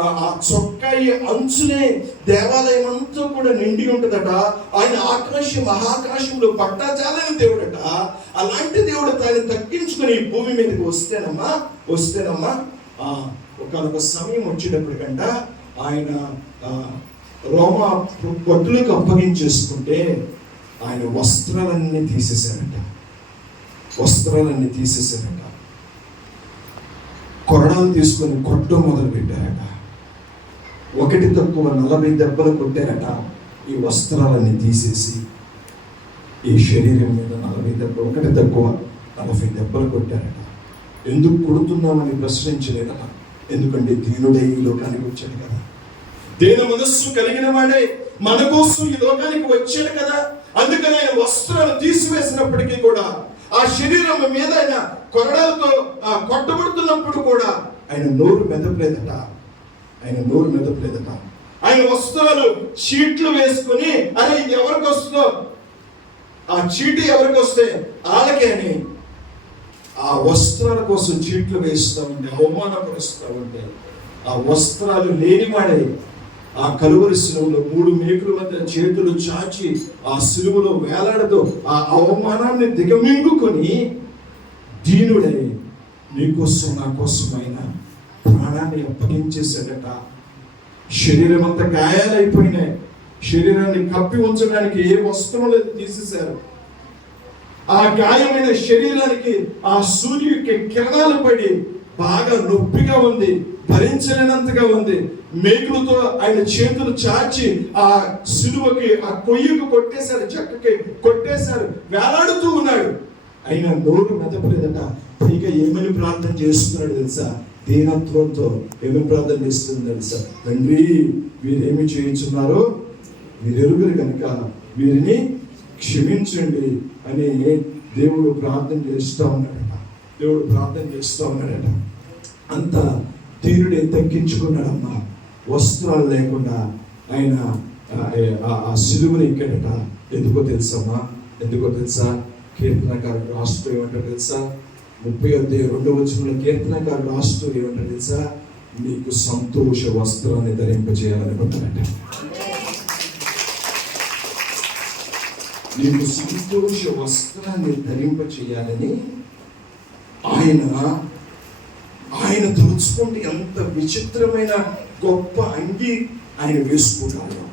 ఆ చొక్కాయి అంచునే దేవాలయం అంతా కూడా నిండి ఉంటుందట. ఆయన మహాకాశంలో పట్టాచాలని దేవుడట. అలాంటి దేవుడు ఆయన తగ్గించుకొని భూమి మీదకి వస్తేనమ్మా ఒకనొక సమయం వచ్చేటప్పటికంట ఆయన రోమా పట్టులకు అప్పగించేసుకుంటే ఆయన వస్త్రాలన్నీ తీసేశారట. కొరడాలు తీసుకొని కొట్టడం మొదలు పెట్టారట. 1 తక్కువ 40 దెబ్బలు కొట్టారట. ఈ వస్త్రాలన్నీ తీసేసి ఈ శరీరం మీద 1 తక్కువ 40 దెబ్బలు కొట్టారట. ఎందుకు కొడుతున్నామని ప్రశ్నించలేదట. ఎందుకంటే దీనుడై ఈ లోకానికి వచ్చాడు కదా, దీన మనస్సు కలిగిన వాడే మన కోసం ఈ లోకానికి వచ్చాడు కదా. అందుకని ఆయన వస్త్రాలు తీసివేసినప్పటికీ కూడా ఆ శరీరం మీద ఆయన కొరడాలతో కొట్టబడుతున్నప్పుడు కూడా ఆయన నోరు మెదపలేదట. ఆయన వస్త్రాలు చీట్లు వేసుకుని అరే ఇది ఎవరికి వస్తుందో, ఆ చీటి ఎవరికి వస్తే వాళ్ళకే అని ఆ వస్త్రాల కోసం చీట్లు వేస్తూ ఉంటే, అవమానపరుస్తూ ఉంటే, ఆ వస్త్రాలు లేనివాడే ఆ కలువరి శిలువలో 3 మేకుల మధ్య చేతులు చాచి ఆ శిలువలో వేలాడుతూ ఆ అవమానాన్ని దిగమింగుకొని దీనుడై నీకోసం నా కోసమైన ప్రాణాన్ని అప్పగించేశాడట. శరీరం అంతా గాయాలైపోయినాయి. శరీరాన్ని కప్పి ఉంచడానికి ఏ వస్త్రం లేదు, తీసేశారు. ఆ గాయమైన శరీరానికి ఆ సూర్యుడికి కిరణాలు పడి బాగా నొప్పిగా ఉంది, భరించలేనంతగా ఉంది. మేకులతో ఆయన చేతులు చాచి ఆ సిలువకి ఆ కొయ్యకు కొట్టేశారు, చెక్కకి కొట్టేశారు, వేలాడుతూ ఉన్నాడు. అయినా నోరు మెదపలేదట. పైగా ఏమని ప్రార్థన చేస్తున్నాడు తెలుసా? దీనత్వంతో ఏమని ప్రార్థన చేస్తుంది తెలుసా? తండ్రి వీరేమి చేయించున్నారో వీరెరుగురు కనుక వీరిని క్షమించండి అని దేవుడు ప్రార్థన చేస్తూ ఉన్నాడట. అంత తీరుడే తగ్గించుకున్నాడమ్మా. వస్త్రాలు లేకుండా ఆయన ఆ సిలువని ఎక్కాడట. ఎందుకో తెలుసా? కీర్తనకారుడు రాస్తూ ఏమంటారు తెలుసా? 30:2 కీర్తనకారుడు రాస్తూ ఏమంటారు తెలుసా? నీకు సంతోష వస్త్రాన్ని ధరింపజేయాలనుకుంటాడట. నీకు సంతోష వస్త్రాన్ని ధరింపచేయాలని ఆయన తలుచుకుంటే ఎంత విచిత్రమైన గొప్ప అంగి ఆయన వేసుకోగలడు,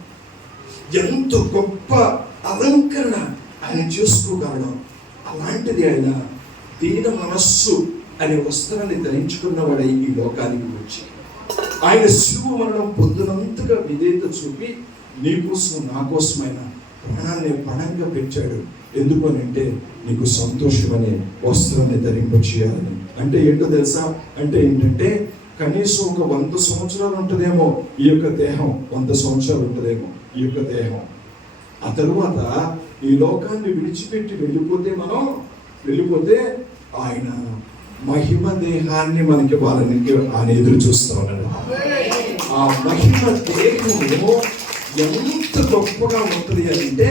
ఎంత గొప్ప అలంకరణ ఆయన చేసుకోగలడు. అలాంటిది ఆయన దీన మనస్సు అనే వస్త్రాన్ని ధరించుకున్నవాడై ఈ లోకానికి వచ్చి ఆయన శిలువ మరణం పొందినంతగా విధేయత చూపి నీకోసం నా కోసమైన ప్రాణాన్ని పణంగా పెట్టాడు. ఎందుకు అని అంటే నీకు సంతోషం అనే వస్త్రాన్ని ధరింపచేయాలని. అంటే ఏంటో తెలుసా? అంటే ఏంటంటే కనీసం ఒక 100 సంవత్సరాలు ఉంటుందేమో ఈ యొక్క దేహం, 100 సంవత్సరాలు ఉంటుందేమో ఈ యొక్క దేహం. ఆ తరువాత ఈ లోకాన్ని విడిచిపెట్టి వెళ్ళిపోతే ఆయన మహిమ దేహాన్ని మనకి వాళ్ళనికి ఆయన ఎదురు చూస్తూ ఉన్నాడు. ఆ మహిమ దేహము ఎంత గొప్పగా ఉంటుంది అంటే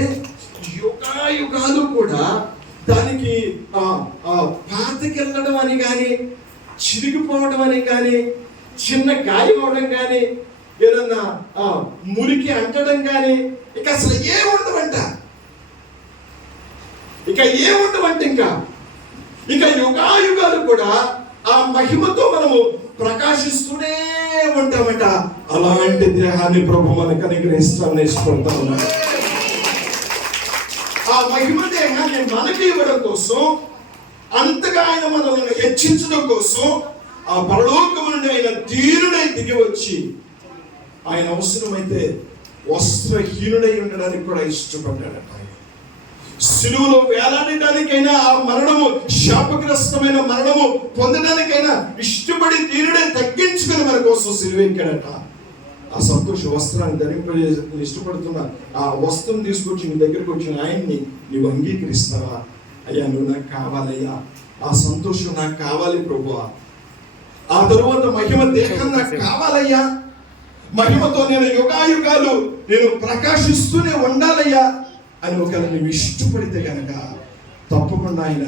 యుగాలు కూడా దానికి పాతకెళ్ళడం అని కానీ, చిరిగిపోవడం అని కానీ, చిన్న గాయం అవడం కానీ, ఏదన్నా మురికి అంటడం కానీ ఇక అసలు ఏముండవంట. ఇంకా యుగాలు కూడా ఆ మహిమతో మనము ప్రకాశిస్తూనే ఉంటామట. అలాంటి దేహాన్ని ప్రభు మనకు అనుగ్రహిస్తామని ఇష్టపడతా ఉన్నాడు. ఆ మహిమ దేహాన్ని మనకి ఇవ్వడం కోసం, అంతగా ఆయన మనల్ని హెచ్చించడం కోసం ఆ పరలోకము నుండి ఆయన తీరుడై దిగి వచ్చి ఆయన అవసరమైతే వస్త్రహీనుడై ఉండడానికి కూడా ఇష్టపడ్డాడట. సిలువలో వేలాడడానికైనా, ఆ మరణము, శాపగ్రస్తమైన మరణము పొందడానికైనా ఇష్టపడి తీరుడే తగ్గించుకుని మన కోసం సిలువ ఎక్కాడట. ఆ సంతోష వస్త్రాన్ని ధరింపజే ఇష్టపడుతున్న ఆ వస్త్రం తీసుకొచ్చి నీ దగ్గరకు వచ్చిన ఆయన్ని నీవు అంగీకరిస్తావా? అయ్యా, నువ్వు నాకు కావాలయ్యా, ఆ సంతోషం నాకు కావాలి ప్రభువా, ఆ తరువాత మహిమ దేహం నాకు కావాలయ్యా, మహిమతో నేను యుగాయుగాలు నేను ప్రకాశిస్తూనే ఉండాలయ్యా అని ఒకవేళ నువ్వు ఇష్టపడితే కనుక తప్పకుండా ఆయన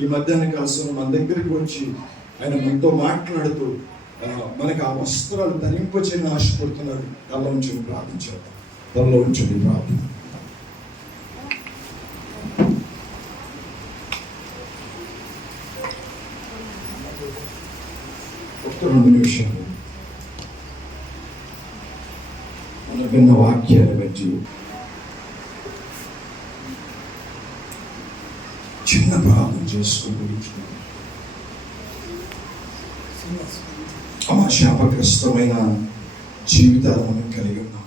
ఈ మధ్యాహ్న కాలం మన దగ్గరికి వచ్చి ఆయన మనతో మాట్లాడుతూ మనకు ఆ వస్త్రాలు ధరింపచేయని ఆశపడుతున్నాడు. తల్ల ఉంచుని ప్రార్థించాడు. తల్ల ఉంచుని ప్రార్థన. ఒక్క 2 నిమిషాలు మన విన్న వాక్యాన్ని బట్టి చిన్న ప్రార్థన చేసుకుని ఆ శాపగ్రస్తమైన జీవితాలు మనం కలిగి ఉన్నాం.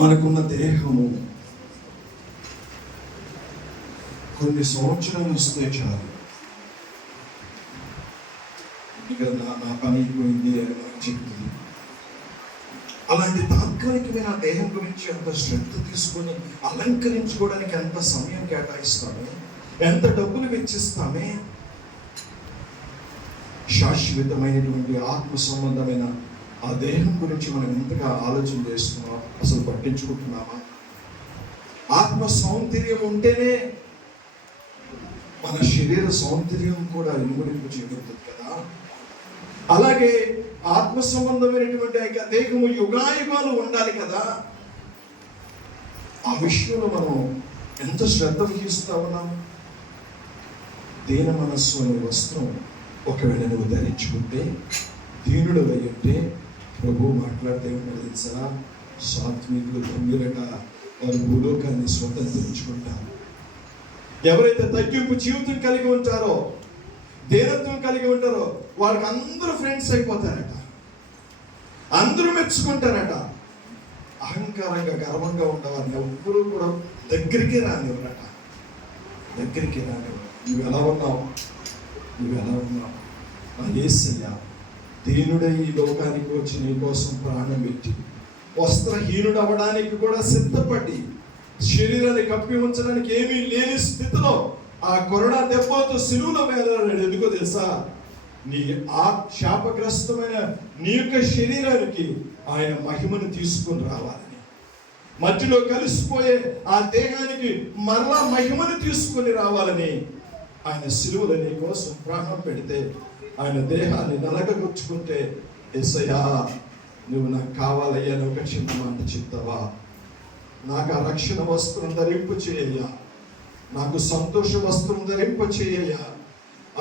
మనకున్న దేహము కొన్ని సంవత్సరాలు వస్తే చాలు, ఇక నా పని అయిపోయింది అని మనం చెప్తుంది. అలాంటి తాత్కాలికమైన దేహం గురించి ఎంత శ్రద్ధ తీసుకొని అలంకరించుకోవడానికి ఎంత సమయం కేటాయిస్తామే, ఎంత డబ్బులు వెచ్చిస్తామే. శాశ్వతమైనటువంటి ఆత్మ సంబంధమైన ఆ దేహం గురించి మనం ఎంతగా ఆలోచన చేస్తున్నాం, అసలు పట్టించుకుంటున్నామా? ఆత్మ సౌందర్యం ఉంటేనే మన శరీర సౌందర్యం కూడా ఇనుమడింపు చేయబడుతుంది కదా. అలాగే ఆత్మ సంబంధమైనటువంటి దేహము యుగాయుగాలు ఉండాలి కదా. ఆ విషయంలో మనం ఎంత శ్రద్ధ వహిస్తా ఉన్నాం. దీన మనస్సు అనే వస్త్రం ఒకవేళ నువ్వు ధరించుకుంటే, దీనుడు అయ్యుంటే, ప్రభు మాట్లాడితే ఉంటాడు తెలుసా, సాత్వికులు ధన్యులుగా వారు భూలోకాన్ని స్వతంత్రించుకుంటారు. ఎవరైతే తగ్గింపు జీవితం కలిగి ఉంటారో, దీనత్వం కలిగి ఉంటారో, వాళ్ళకి అందరూ ఫ్రెండ్స్ అయిపోతారట, అందరూ మెచ్చుకుంటారట. అహంకారంగా గర్వంగా ఉండవారిని ఎవ్వరూ కూడా దగ్గరికి రానివ్వరట, దగ్గరికి రానివ్వరు. నువ్వు ఎలా ఉన్నావు? నువ్వు ఎలా ఉన్నావు? ఆ యేసయ్య దీనుడై ఈ లోకానికి వచ్చి నీ కోసం ప్రాణం పెట్టి, వస్త్రహీనుడు అవ్వడానికి కూడా సిద్ధపడి, శరీరాన్ని కప్పి ఉంచడానికి ఏమీ లేని స్థితిలో ఆ కరోనా దెబ్బతో సిలువలో వేలాడాడు. ఎందుకో తెలుసా? నీ ఆ శాపగ్రస్తమైన నీ యొక్క శరీరానికి ఆయన మహిమను తీసుకొని రావాలని, మధ్యలో కలిసిపోయే ఆ దేహానికి మరలా మహిమను తీసుకొని రావాలని ఆయన సిలువలో నీ కోసం ప్రాణం పెడితే, ఆయన దేహాన్ని నలగగొచ్చుకుంటే, యేసయ్యా నువ్వు నాకు కావాలయ్యా అని ఒక చిన్న మాట చెప్తావా? నాకు ఆ రక్షణ వస్త్రం ధరింపు చేయ్యా, నాకు సంతోష వస్త్రం ధరింప చేయ్యా,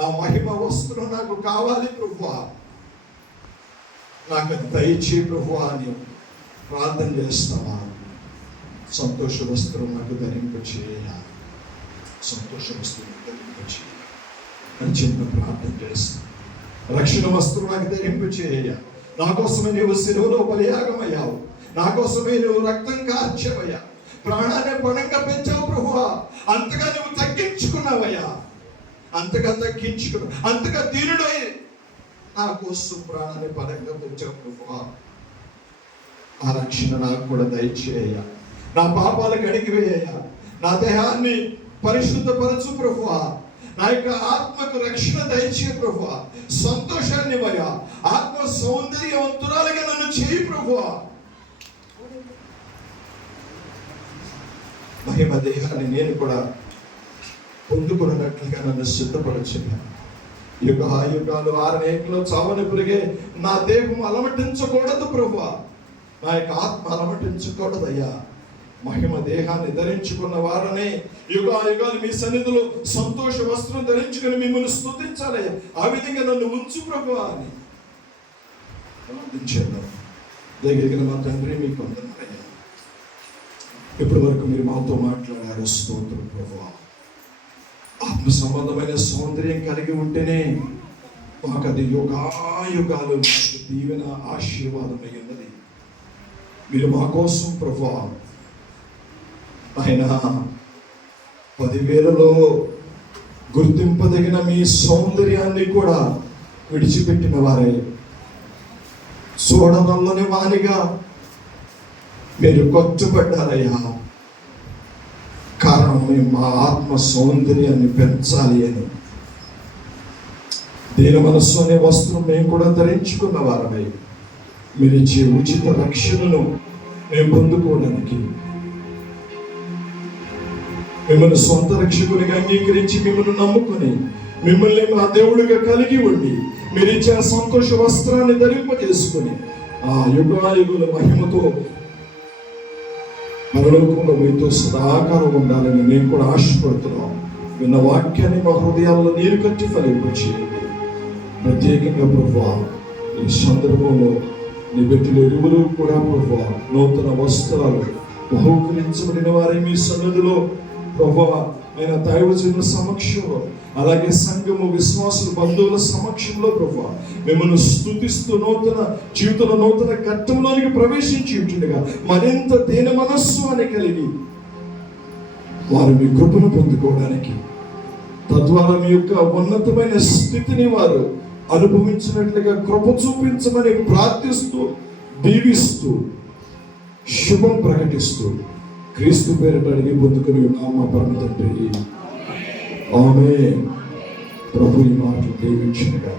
ఆ మహిమ వస్త్రం నాకు కావాలి ప్రభువా, నాకు అది దయచేయి ప్రభువా అని ప్రార్థన చేస్తావా? సంతోష వస్త్రం నాకు ధరింప చేయ్యా, సంతోష వస్త్రం ధరింప చేయ అని చిన్న ప్రార్థన చేస్తా. రక్షణ వస్త్రం నాకు ధరింప చేయ్యా, నా కోసమే నువ్వు శిలువలో బలియాగమయ్యావు, నా కోసమే నువ్వు రక్తం కార్చావయ్యా, ప్రాణాన్ని పణంగా పెంచావు ప్రభువా, అంతగా నువ్వు తగ్గించుకున్నావయ్యా, అంతగా తగ్గించుకున్నావు, అంతగా దీనుడై నా కోసం ప్రాణాన్ని పణంగా పెంచావు ప్రభువా. ఆ రక్షణ నాకు కూడా దయచేయ్యా, నా పాపాలు కడిగివేయ్యా, నా దేహాన్ని పరిశుద్ధపరచు ప్రభువా, నా యొక్క ఆత్మకు రక్షణ దయచే ప్రభువా, సంతోషాన్ని ఇవ్వయా, ఆత్మ సౌందర్యవంతురాలుగా నన్ను చేయి ప్రభువా. మహిమ దేహాన్ని నేను కూడా పొందుకున్నట్లుగా నన్ను సిద్ధపరచగా, యుగాలు 6 ఏకలో చావని పురిగే నా దేహం అలమటించకూడదు ప్రభువా, నా యొక్క ఆత్మ అలమటించకూడదయ్యా. మహిమ దేహాన్ని ధరించుకున్న వారనే యుగాలు మీ సన్నిధిలో సంతోష వస్త్రం ధరించుకుని మిమ్మల్ని స్తుతించాలయ్యా. ఆ విధంగా నన్ను ఉంచు ప్రభువా అని ప్రార్థించేద్దాం. దగ్గరికి మా తండ్రి మీకు వందనాలయ్యా, ఇప్పటి వరకు మీరు మాతో మాట్లాడారు. స్తోత్రం ప్రభువా. ఆత్మ సంబంధమైన సౌందర్యం కలిగి ఉంటేనే మాకు అది యుగాలు మాకు దీవెన ఆశీర్వాదమై ఉన్నది. మీరు మా కోసం ప్రభువా ఆయన 10,000లో గుర్తింపదగిన మీ సౌందర్యాన్ని కూడా విడిచిపెట్టిన వారే, చూడడంలోని వారిగా మీరు కొట్టుబడ్డారయ్యా. కారణం మేము మా ఆత్మ సౌందర్యాన్ని పెంచాలి అని దీని మనస్సు అనే వస్త్రం మేము కూడా ధరించుకున్న వారమై మీరు ఇచ్చే ఉచిత రక్షణను మేము పొందుకోవడానికి, మిమ్మల్ని సొంత రక్షకునిగా అంగీకరించి మిమ్మల్ని నమ్ముకుని మిమ్మల్ని మా దేవుడిగా కలిగి ఉండి మీరు ఇచ్చే సంతోష వస్త్రాన్ని ధరింపజేసుకుని ఆ యుగాయుగుల మహిమతో పరలోకంలో మీతో సదాకాలం ఉండాలని మేము కూడా ఆశపడుతున్నాం. విన్న వాక్యాన్ని మా హృదయాల్లో నీరు కట్టి ఫలింపచేయండి. ప్రత్యేకంగా ప్రభువా ఈ సందర్భంలో నీ బిడ్డలు ఇరువురు కూడా ప్రభువా నూతన వస్త్రాలు బహుకరించబడిన వారి మీ సన్నిధిలో ప్రభువా ఆయన దైవజనుల సమక్షంలో, అలాగే సంఘము విశ్వాసుల బంధువుల సమక్షంలో ప్రభువా మిమ్మల్ని స్తుతిస్తూ నూతన జీవితంలో నూతన ఘట్టంలోనికి ప్రవేశించి ఉంటుండగా మరింత దీన మనస్సు అని కలిగి వారు మీ కృపను పొందుకోవడానికి, తద్వారా మీ యొక్క ఉన్నతమైన స్థితిని వారు అనుభవించినట్లుగా కృప చూపించమని ప్రార్థిస్తూ దీవిస్తూ శుభం ప్రకటిస్తూ క్రీస్తు పేరిట అడిగి పొందుకుని నామ పరమ తండ్రి ఆమేన్. ప్రభు ఈ మాటలు దీవించునుగా.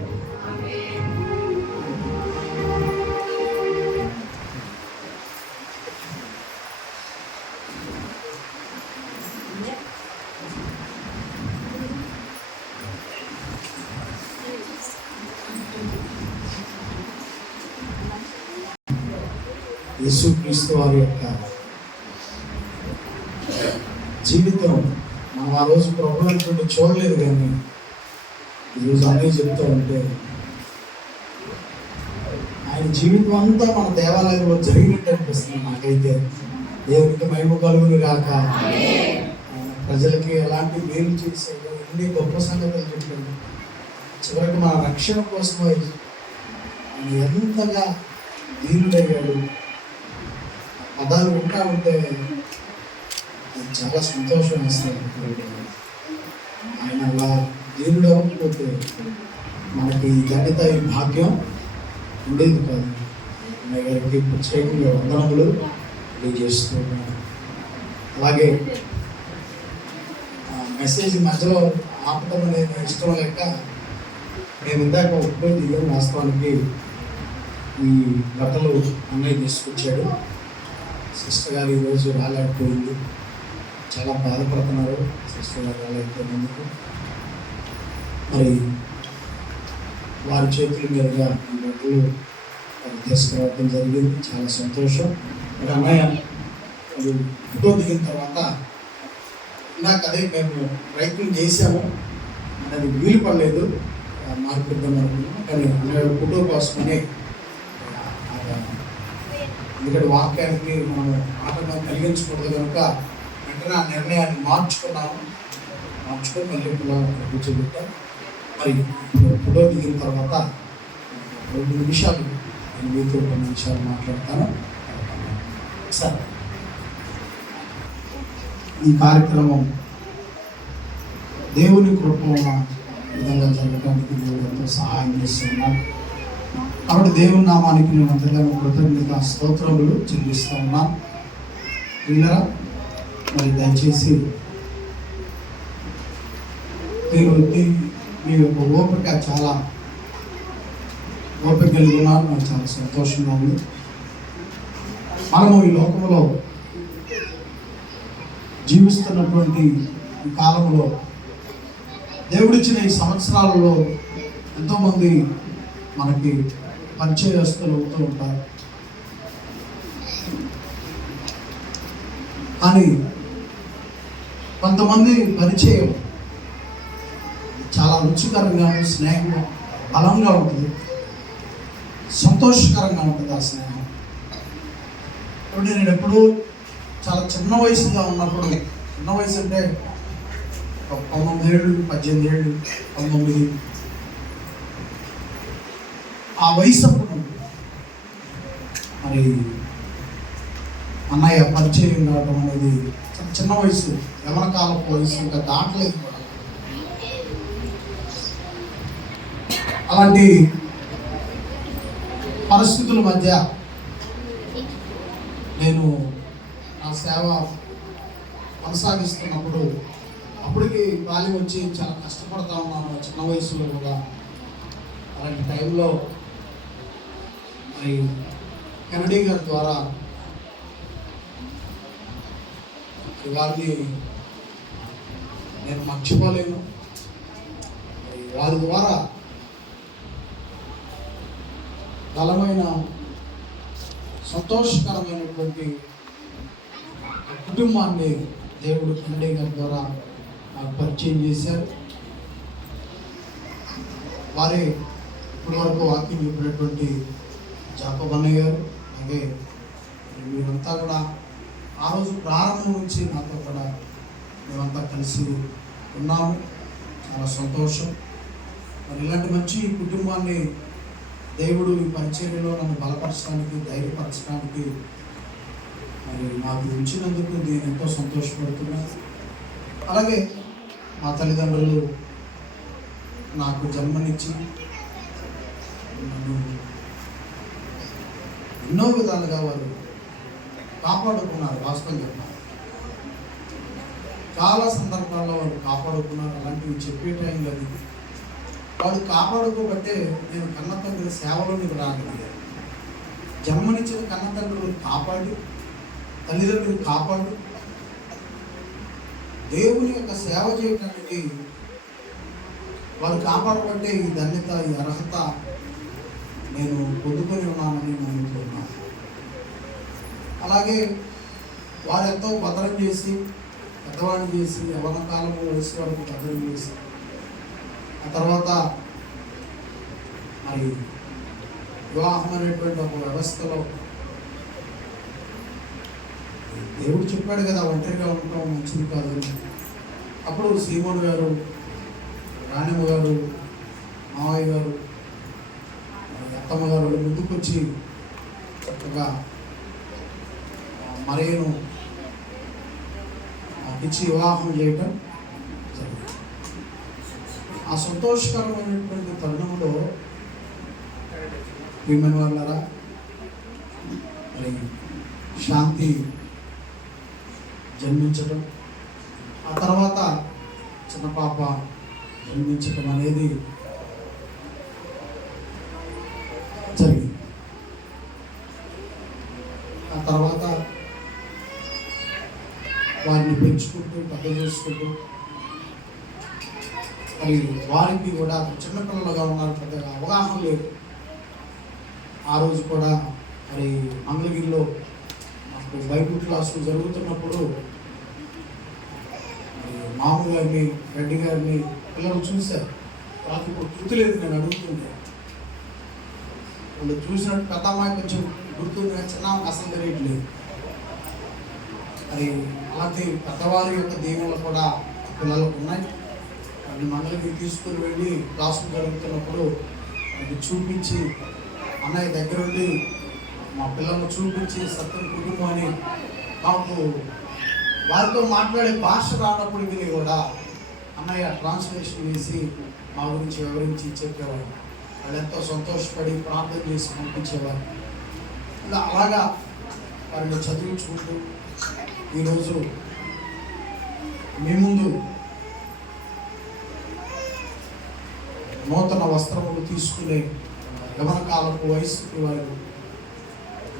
యేసుక్రీస్తు వారి యొక్క జీవితం మనం ఆ రోజు ప్రభు అనుకుంటూ చూడలేదు, కానీ ఈరోజు అన్నీ చెప్తూ ఉంటే ఆయన జీవితం అంతా మన దేవాలయంలో జరిగినట్టు అనిపిస్తుంది నాకైతే. దేవునికి మహిమ కలుగును గాక. ప్రజలకి ఎలాంటి మేలు చేసేదో ఎన్ని గొప్ప సంగతులు చెప్పాడు. చివరికి మన రక్షణ కోసం ఆయన ఎంతగా దీనుడయ్యాడు. పదాలు వింటా ఉంటే చాలా సంతోషం వేస్తుంది. ఆయన అలా దేవుడు అవ్వకపోతే మనకి ఈ ఘనత ఈ భాగ్యం ఉండేది కాదు. అన్నయ్య గారికి ప్రత్యేకంగా వందనములు తెలియజేస్తున్నాను. అలాగే మెసేజ్ మధ్యలో ఆపడం అనేది ఇష్టం లేక నేను ఇందాక ఒప్పుకొని దిగాం. వాస్తవానికి ఈ బట్టలు అన్నయ్య తీసుకొచ్చాడు. సిస్టర్ గారు ఈరోజు రాలేకపోయింది, చాలా బాధపడుతున్నారు. సిస్టర్ గారు రాలేకపోయినందుకు మరి వారి చేతుల మీదుగా ఈ బట్టలు తీసుకురావడం జరిగింది. చాలా సంతోషం. మరి అన్నయ్య అది ఫోటో దిగిన తర్వాత ఇందాక అదే మేము ప్రయత్నం చేసాము, అది వీలు పడలేదు, మార్పిద్దాం అనుకున్నాం. కానీ అన్నయ్య ఫోటో కోసమని, ఎందుకంటే వాక్యానికి మనం ఆటంకం కలిగించకూడదు కనుక వెంటనే ఆ నిర్ణయాన్ని మార్చుకొని మళ్ళీ కూర్చోబెట్టాం. మరి ఫోటో దిగిన తర్వాత 2 నిమిషాలు నేను మీతో 2 నిమిషాలు మాట్లాడతాను. సార్, ఈ కార్యక్రమం దేవుని కృప విధంగా జరగడానికి దేవుడు ఎంతో సహాయం చేస్తున్నాడు. కాబట్టి దేవుని నామానికి నేను అంతగానో కృతజ్ఞత స్తోత్రములు చెల్లిస్తూ ఉన్నాను. విన్నరా, మరి దయచేసి మీ యొక్క ఓపిక చాలా ఓపిక కలిగి ఉన్నారు. నాకు చాలా సంతోషంగా ఉంది. మనము ఈ లోకంలో జీవిస్తున్నటువంటి ఈ కాలంలో దేవుడిచ్చిన ఈ సంవత్సరాలలో ఎంతోమంది మనకి పరిచయస్తులు అవుతూ ఉంటారు. కానీ కొంతమంది పరిచయం చాలా రుచికరంగాను, స్నేహంగా, బలంగా ఉంటుంది, సంతోషకరంగా ఉంటుంది ఆ స్నేహం. కాబట్టి నేను ఎప్పుడు చాలా చిన్న వయసుగా ఉన్నప్పుడు, చిన్న వయసు అంటే 19 ఏళ్ళు, 18 ఏళ్ళు, 19, ఆ వయసు అప్పుడు మరి అన్నయ్య పరిచయం కావడం అనేది చిన్న వయసు, యవన కాలపు వయసు, ఇంకా దాటలేదు కూడా. అలాంటి పరిస్థితుల మధ్య నేను నా సేవ కొనసాగిస్తున్నప్పుడు అప్పటికి బాల్యం వచ్చి చాలా కష్టపడతా ఉన్నాను చిన్న వయసులో కూడా. అలాంటి టైంలో మరి కెనడీ గారి ద్వారా వారిని నేను మర్చిపోలేను. వారి ద్వారా బలమైన సంతోషకరమైనటువంటి కుటుంబాన్ని దేవుడు కెనడీ గారి ద్వారా నాకు పరిచయం చేశారు. వారే ఇప్పటి వరకు వాక్యం చెప్పినటువంటి జాకబ్ అన్నయ్య గారు, అలాగే మీరంతా కూడా ఆ రోజు ప్రారంభం నుంచి నాతో కూడా మేమంతా కలిసి ఉన్నాము. చాలా సంతోషం. మరి ఇలాంటి మంచి కుటుంబాన్ని దేవుడు ఈ పరిచర్యలో నన్ను బలపరచడానికి, ధైర్యపరచడానికి మరి నాకు ఉంచినందుకు నేను ఎంతో సంతోషపడుతున్నాను. అలాగే మా తల్లిదండ్రులు నాకు జన్మనిచ్చి నన్ను ఎన్నో విధాలుగా వారు కాపాడుకున్నారు. వాస్తవంగా చాలా సందర్భాల్లో వారు కాపాడుకున్నారు. అలాంటివి చెప్పే టైం కాదు. వాడు కాపాడుకోబట్టే నేను కన్న తండ్రి సేవలోనికి రాగలిగాను. జన్మనిచ్చిన కన్న తండ్రులు కాపాడు, తల్లిదండ్రులు కాపాడు, దేవుని యొక్క సేవ చేయడానికి వారు కాపాడబట్టే ఈ ధన్యత, ఈ అర్హత నేను పొందుకొని ఉన్నానని నమ్ముతున్నాను. అలాగే వారు ఎంతో భద్రం చేసి, పెద్దవాడిని చేసి, యవ్వన కాలంలో వయసు వరకు భద్రం చేసి, ఆ తర్వాత మరి వివాహం అనేటువంటి ఒక వ్యవస్థలో దేవుడు చెప్పాడు కదా ఒంటరిగా ఉండటం మంచిది కాదు. అప్పుడు సీమోన్ గారు, రాణిమ్మ గారు, మావయ్య గారు, అత్తమ్మ గారు ముందుకు వచ్చి చక్కగా మరేను ఇచ్చి వివాహం చేయటం జరిగింది. ఆ సంతోషకరమైనటువంటి తరుణంలో విమెన్ వాళ్ళరా మరి శాంతి జన్మించడం, ఆ తర్వాత చిన్న పాప జన్మించడం అనేది జరిగింది. ఆ తర్వాత వారిని పెంచుకుంటూ పెద్ద చేసుకుంటూ మరి వారికి కూడా చిన్నపిల్లలుగా ఉన్నారు, పెద్దగా అవగాహన లేదు. ఆ రోజు కూడా మరి మంగళగిరిలో మాకు బైబిల్ క్లాసులు జరుగుతున్నప్పుడు మాము గారిని, రెడ్డి గారిని పిల్లలు చూశారు. నాకు ఇప్పుడు గుర్తు లేదు, నేను అడుగుతుండే. వాళ్ళు చూసినట్టు పెద్ద అమ్మాయి కొంచెం గుర్తుంది, చిన్న అసలు తెలియట్లేదు. మరి అలాంటి పెద్దవారి యొక్క దీవెనలు కూడా పిల్లలకు ఉన్నాయి. వాటిని మంగళగిరి తీసుకుని వెళ్ళి క్లాసులు జరుగుతున్నప్పుడు అది చూపించి, అన్నయ్య దగ్గరుండి మా పిల్లలను చూపించి సత్యం కుటుంబాన్ని మాకు వారితో మాట్లాడే భాష రానప్పటికీ కూడా అన్నయ్య ట్రాన్స్లేషన్ వేసి మా గురించి వివరించి చెప్పేవాడు. వాళ్ళు ఎంతో సంతోషపడి ప్రార్థన చేసి పంపించేవారు. ఇలా అలాగా వారిని చదివించుకుంటూ ఈరోజు మీ ముందు నూతన వస్త్రములు తీసుకునే యవన కాలపు వయసుకి వారు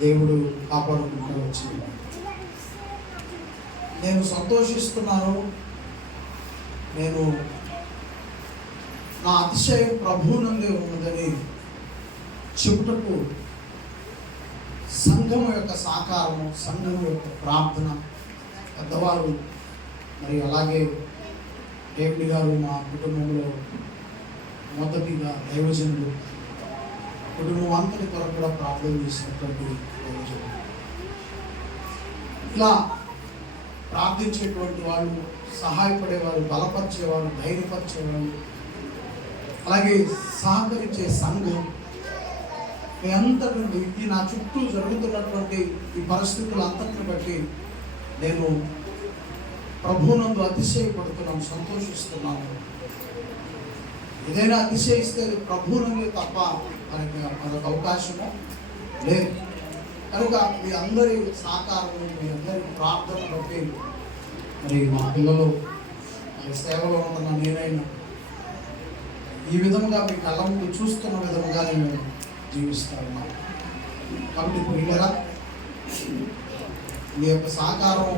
దేవుడు కాపాడుకుంటూ వచ్చింది. నేను సంతోషిస్తున్నాను. నేను నా అతిశయం ప్రభువునందే ఉన్నదని చెబుటకు సంఘం యొక్క సహకారము, సంఘం యొక్క ప్రార్థన, పెద్దవారు మరి అలాగే డేవిడ్ గారు మా కుటుంబంలో మొదటిగా దైవజనులు, కుటుంబం అంతటి కొరకు కూడా ప్రార్థన చేసినటువంటి దైవజనులు, ఇలా ప్రార్థించేటువంటి వాళ్ళు, సహాయపడేవారు, బలపరిచేవారు, ధైర్యపరిచేవారు, అలాగే సహకరించే సంఘం మీ అంతటి ఈ నా చుట్టూ జరుగుతున్నటువంటి ఈ పరిస్థితులు అంతటిని బట్టి నేను ప్రభువునందు అతిశయపడుతున్నాను, సంతోషిస్తున్నాను. ఏదైనా అతిశయిస్తే ప్రభువునందు తప్ప మనకు అవకాశము లేదు. కనుక మీ అందరి సహకారం, మీ అందరి ప్రార్థన బట్టి మరి మా పిల్లలు మరి సేవలో ఉంటున్న నేనైనా ఈ విధముగా మీ కళ్ళ ముందు చూస్తున్న విధముగా నేను జీవిస్తాను. కాబట్టి ప్రియులరా, మీ యొక్క సహకారం,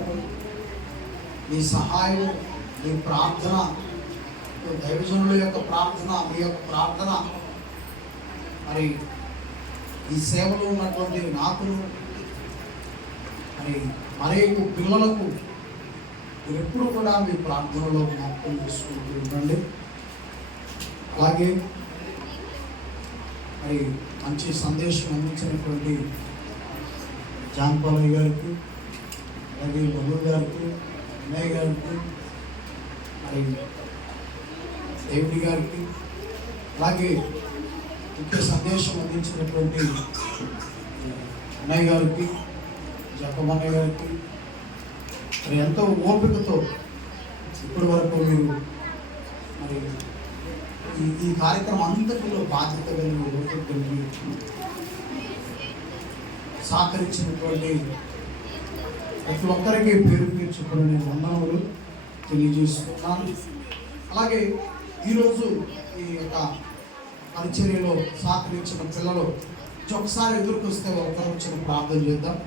మీ సహాయం, మీ ప్రార్థన, దైవజనుల యొక్క ప్రార్థన, మీ యొక్క ప్రార్థన, మరి ఈ సేవలో ఉన్నటువంటి నాకు మరి మరేకు పిల్లలకు మీరు ఎప్పుడు కూడా మీ ప్రార్థనలో జ్ఞాపకం చేసుకుంటూ ఉండండి. అలాగే మరి మంచి సందేశం అందించినటువంటి జాన్పాలయ్య గారికి, అలాగే మధు గారికి, అన్నయ్య గారికి, మరి దేవుడి గారికి, అలాగే ముఖ్య సందేశం అందించినటువంటి అన్నయ్య గారికి, జపమన్నయ్య గారికి, మరి ఎంతో ఓపికతో ఇప్పటి వరకు మీరు మరి ఈ కార్యక్రమం అంతటిలో బాధ్యత కలిగి సహకరించినటువంటి ప్రతి ఒక్కరికి పేరు పేర్చుకుని నేను వందనములు తెలియజేస్తున్నాను. అలాగే ఈరోజు ఈ యొక్క పరిచర్యలో సహకరించిన పిల్లలు ఒకసారి ఎదురుకొస్తే ఒకరు వచ్చిన ప్రార్థన చేద్దాం.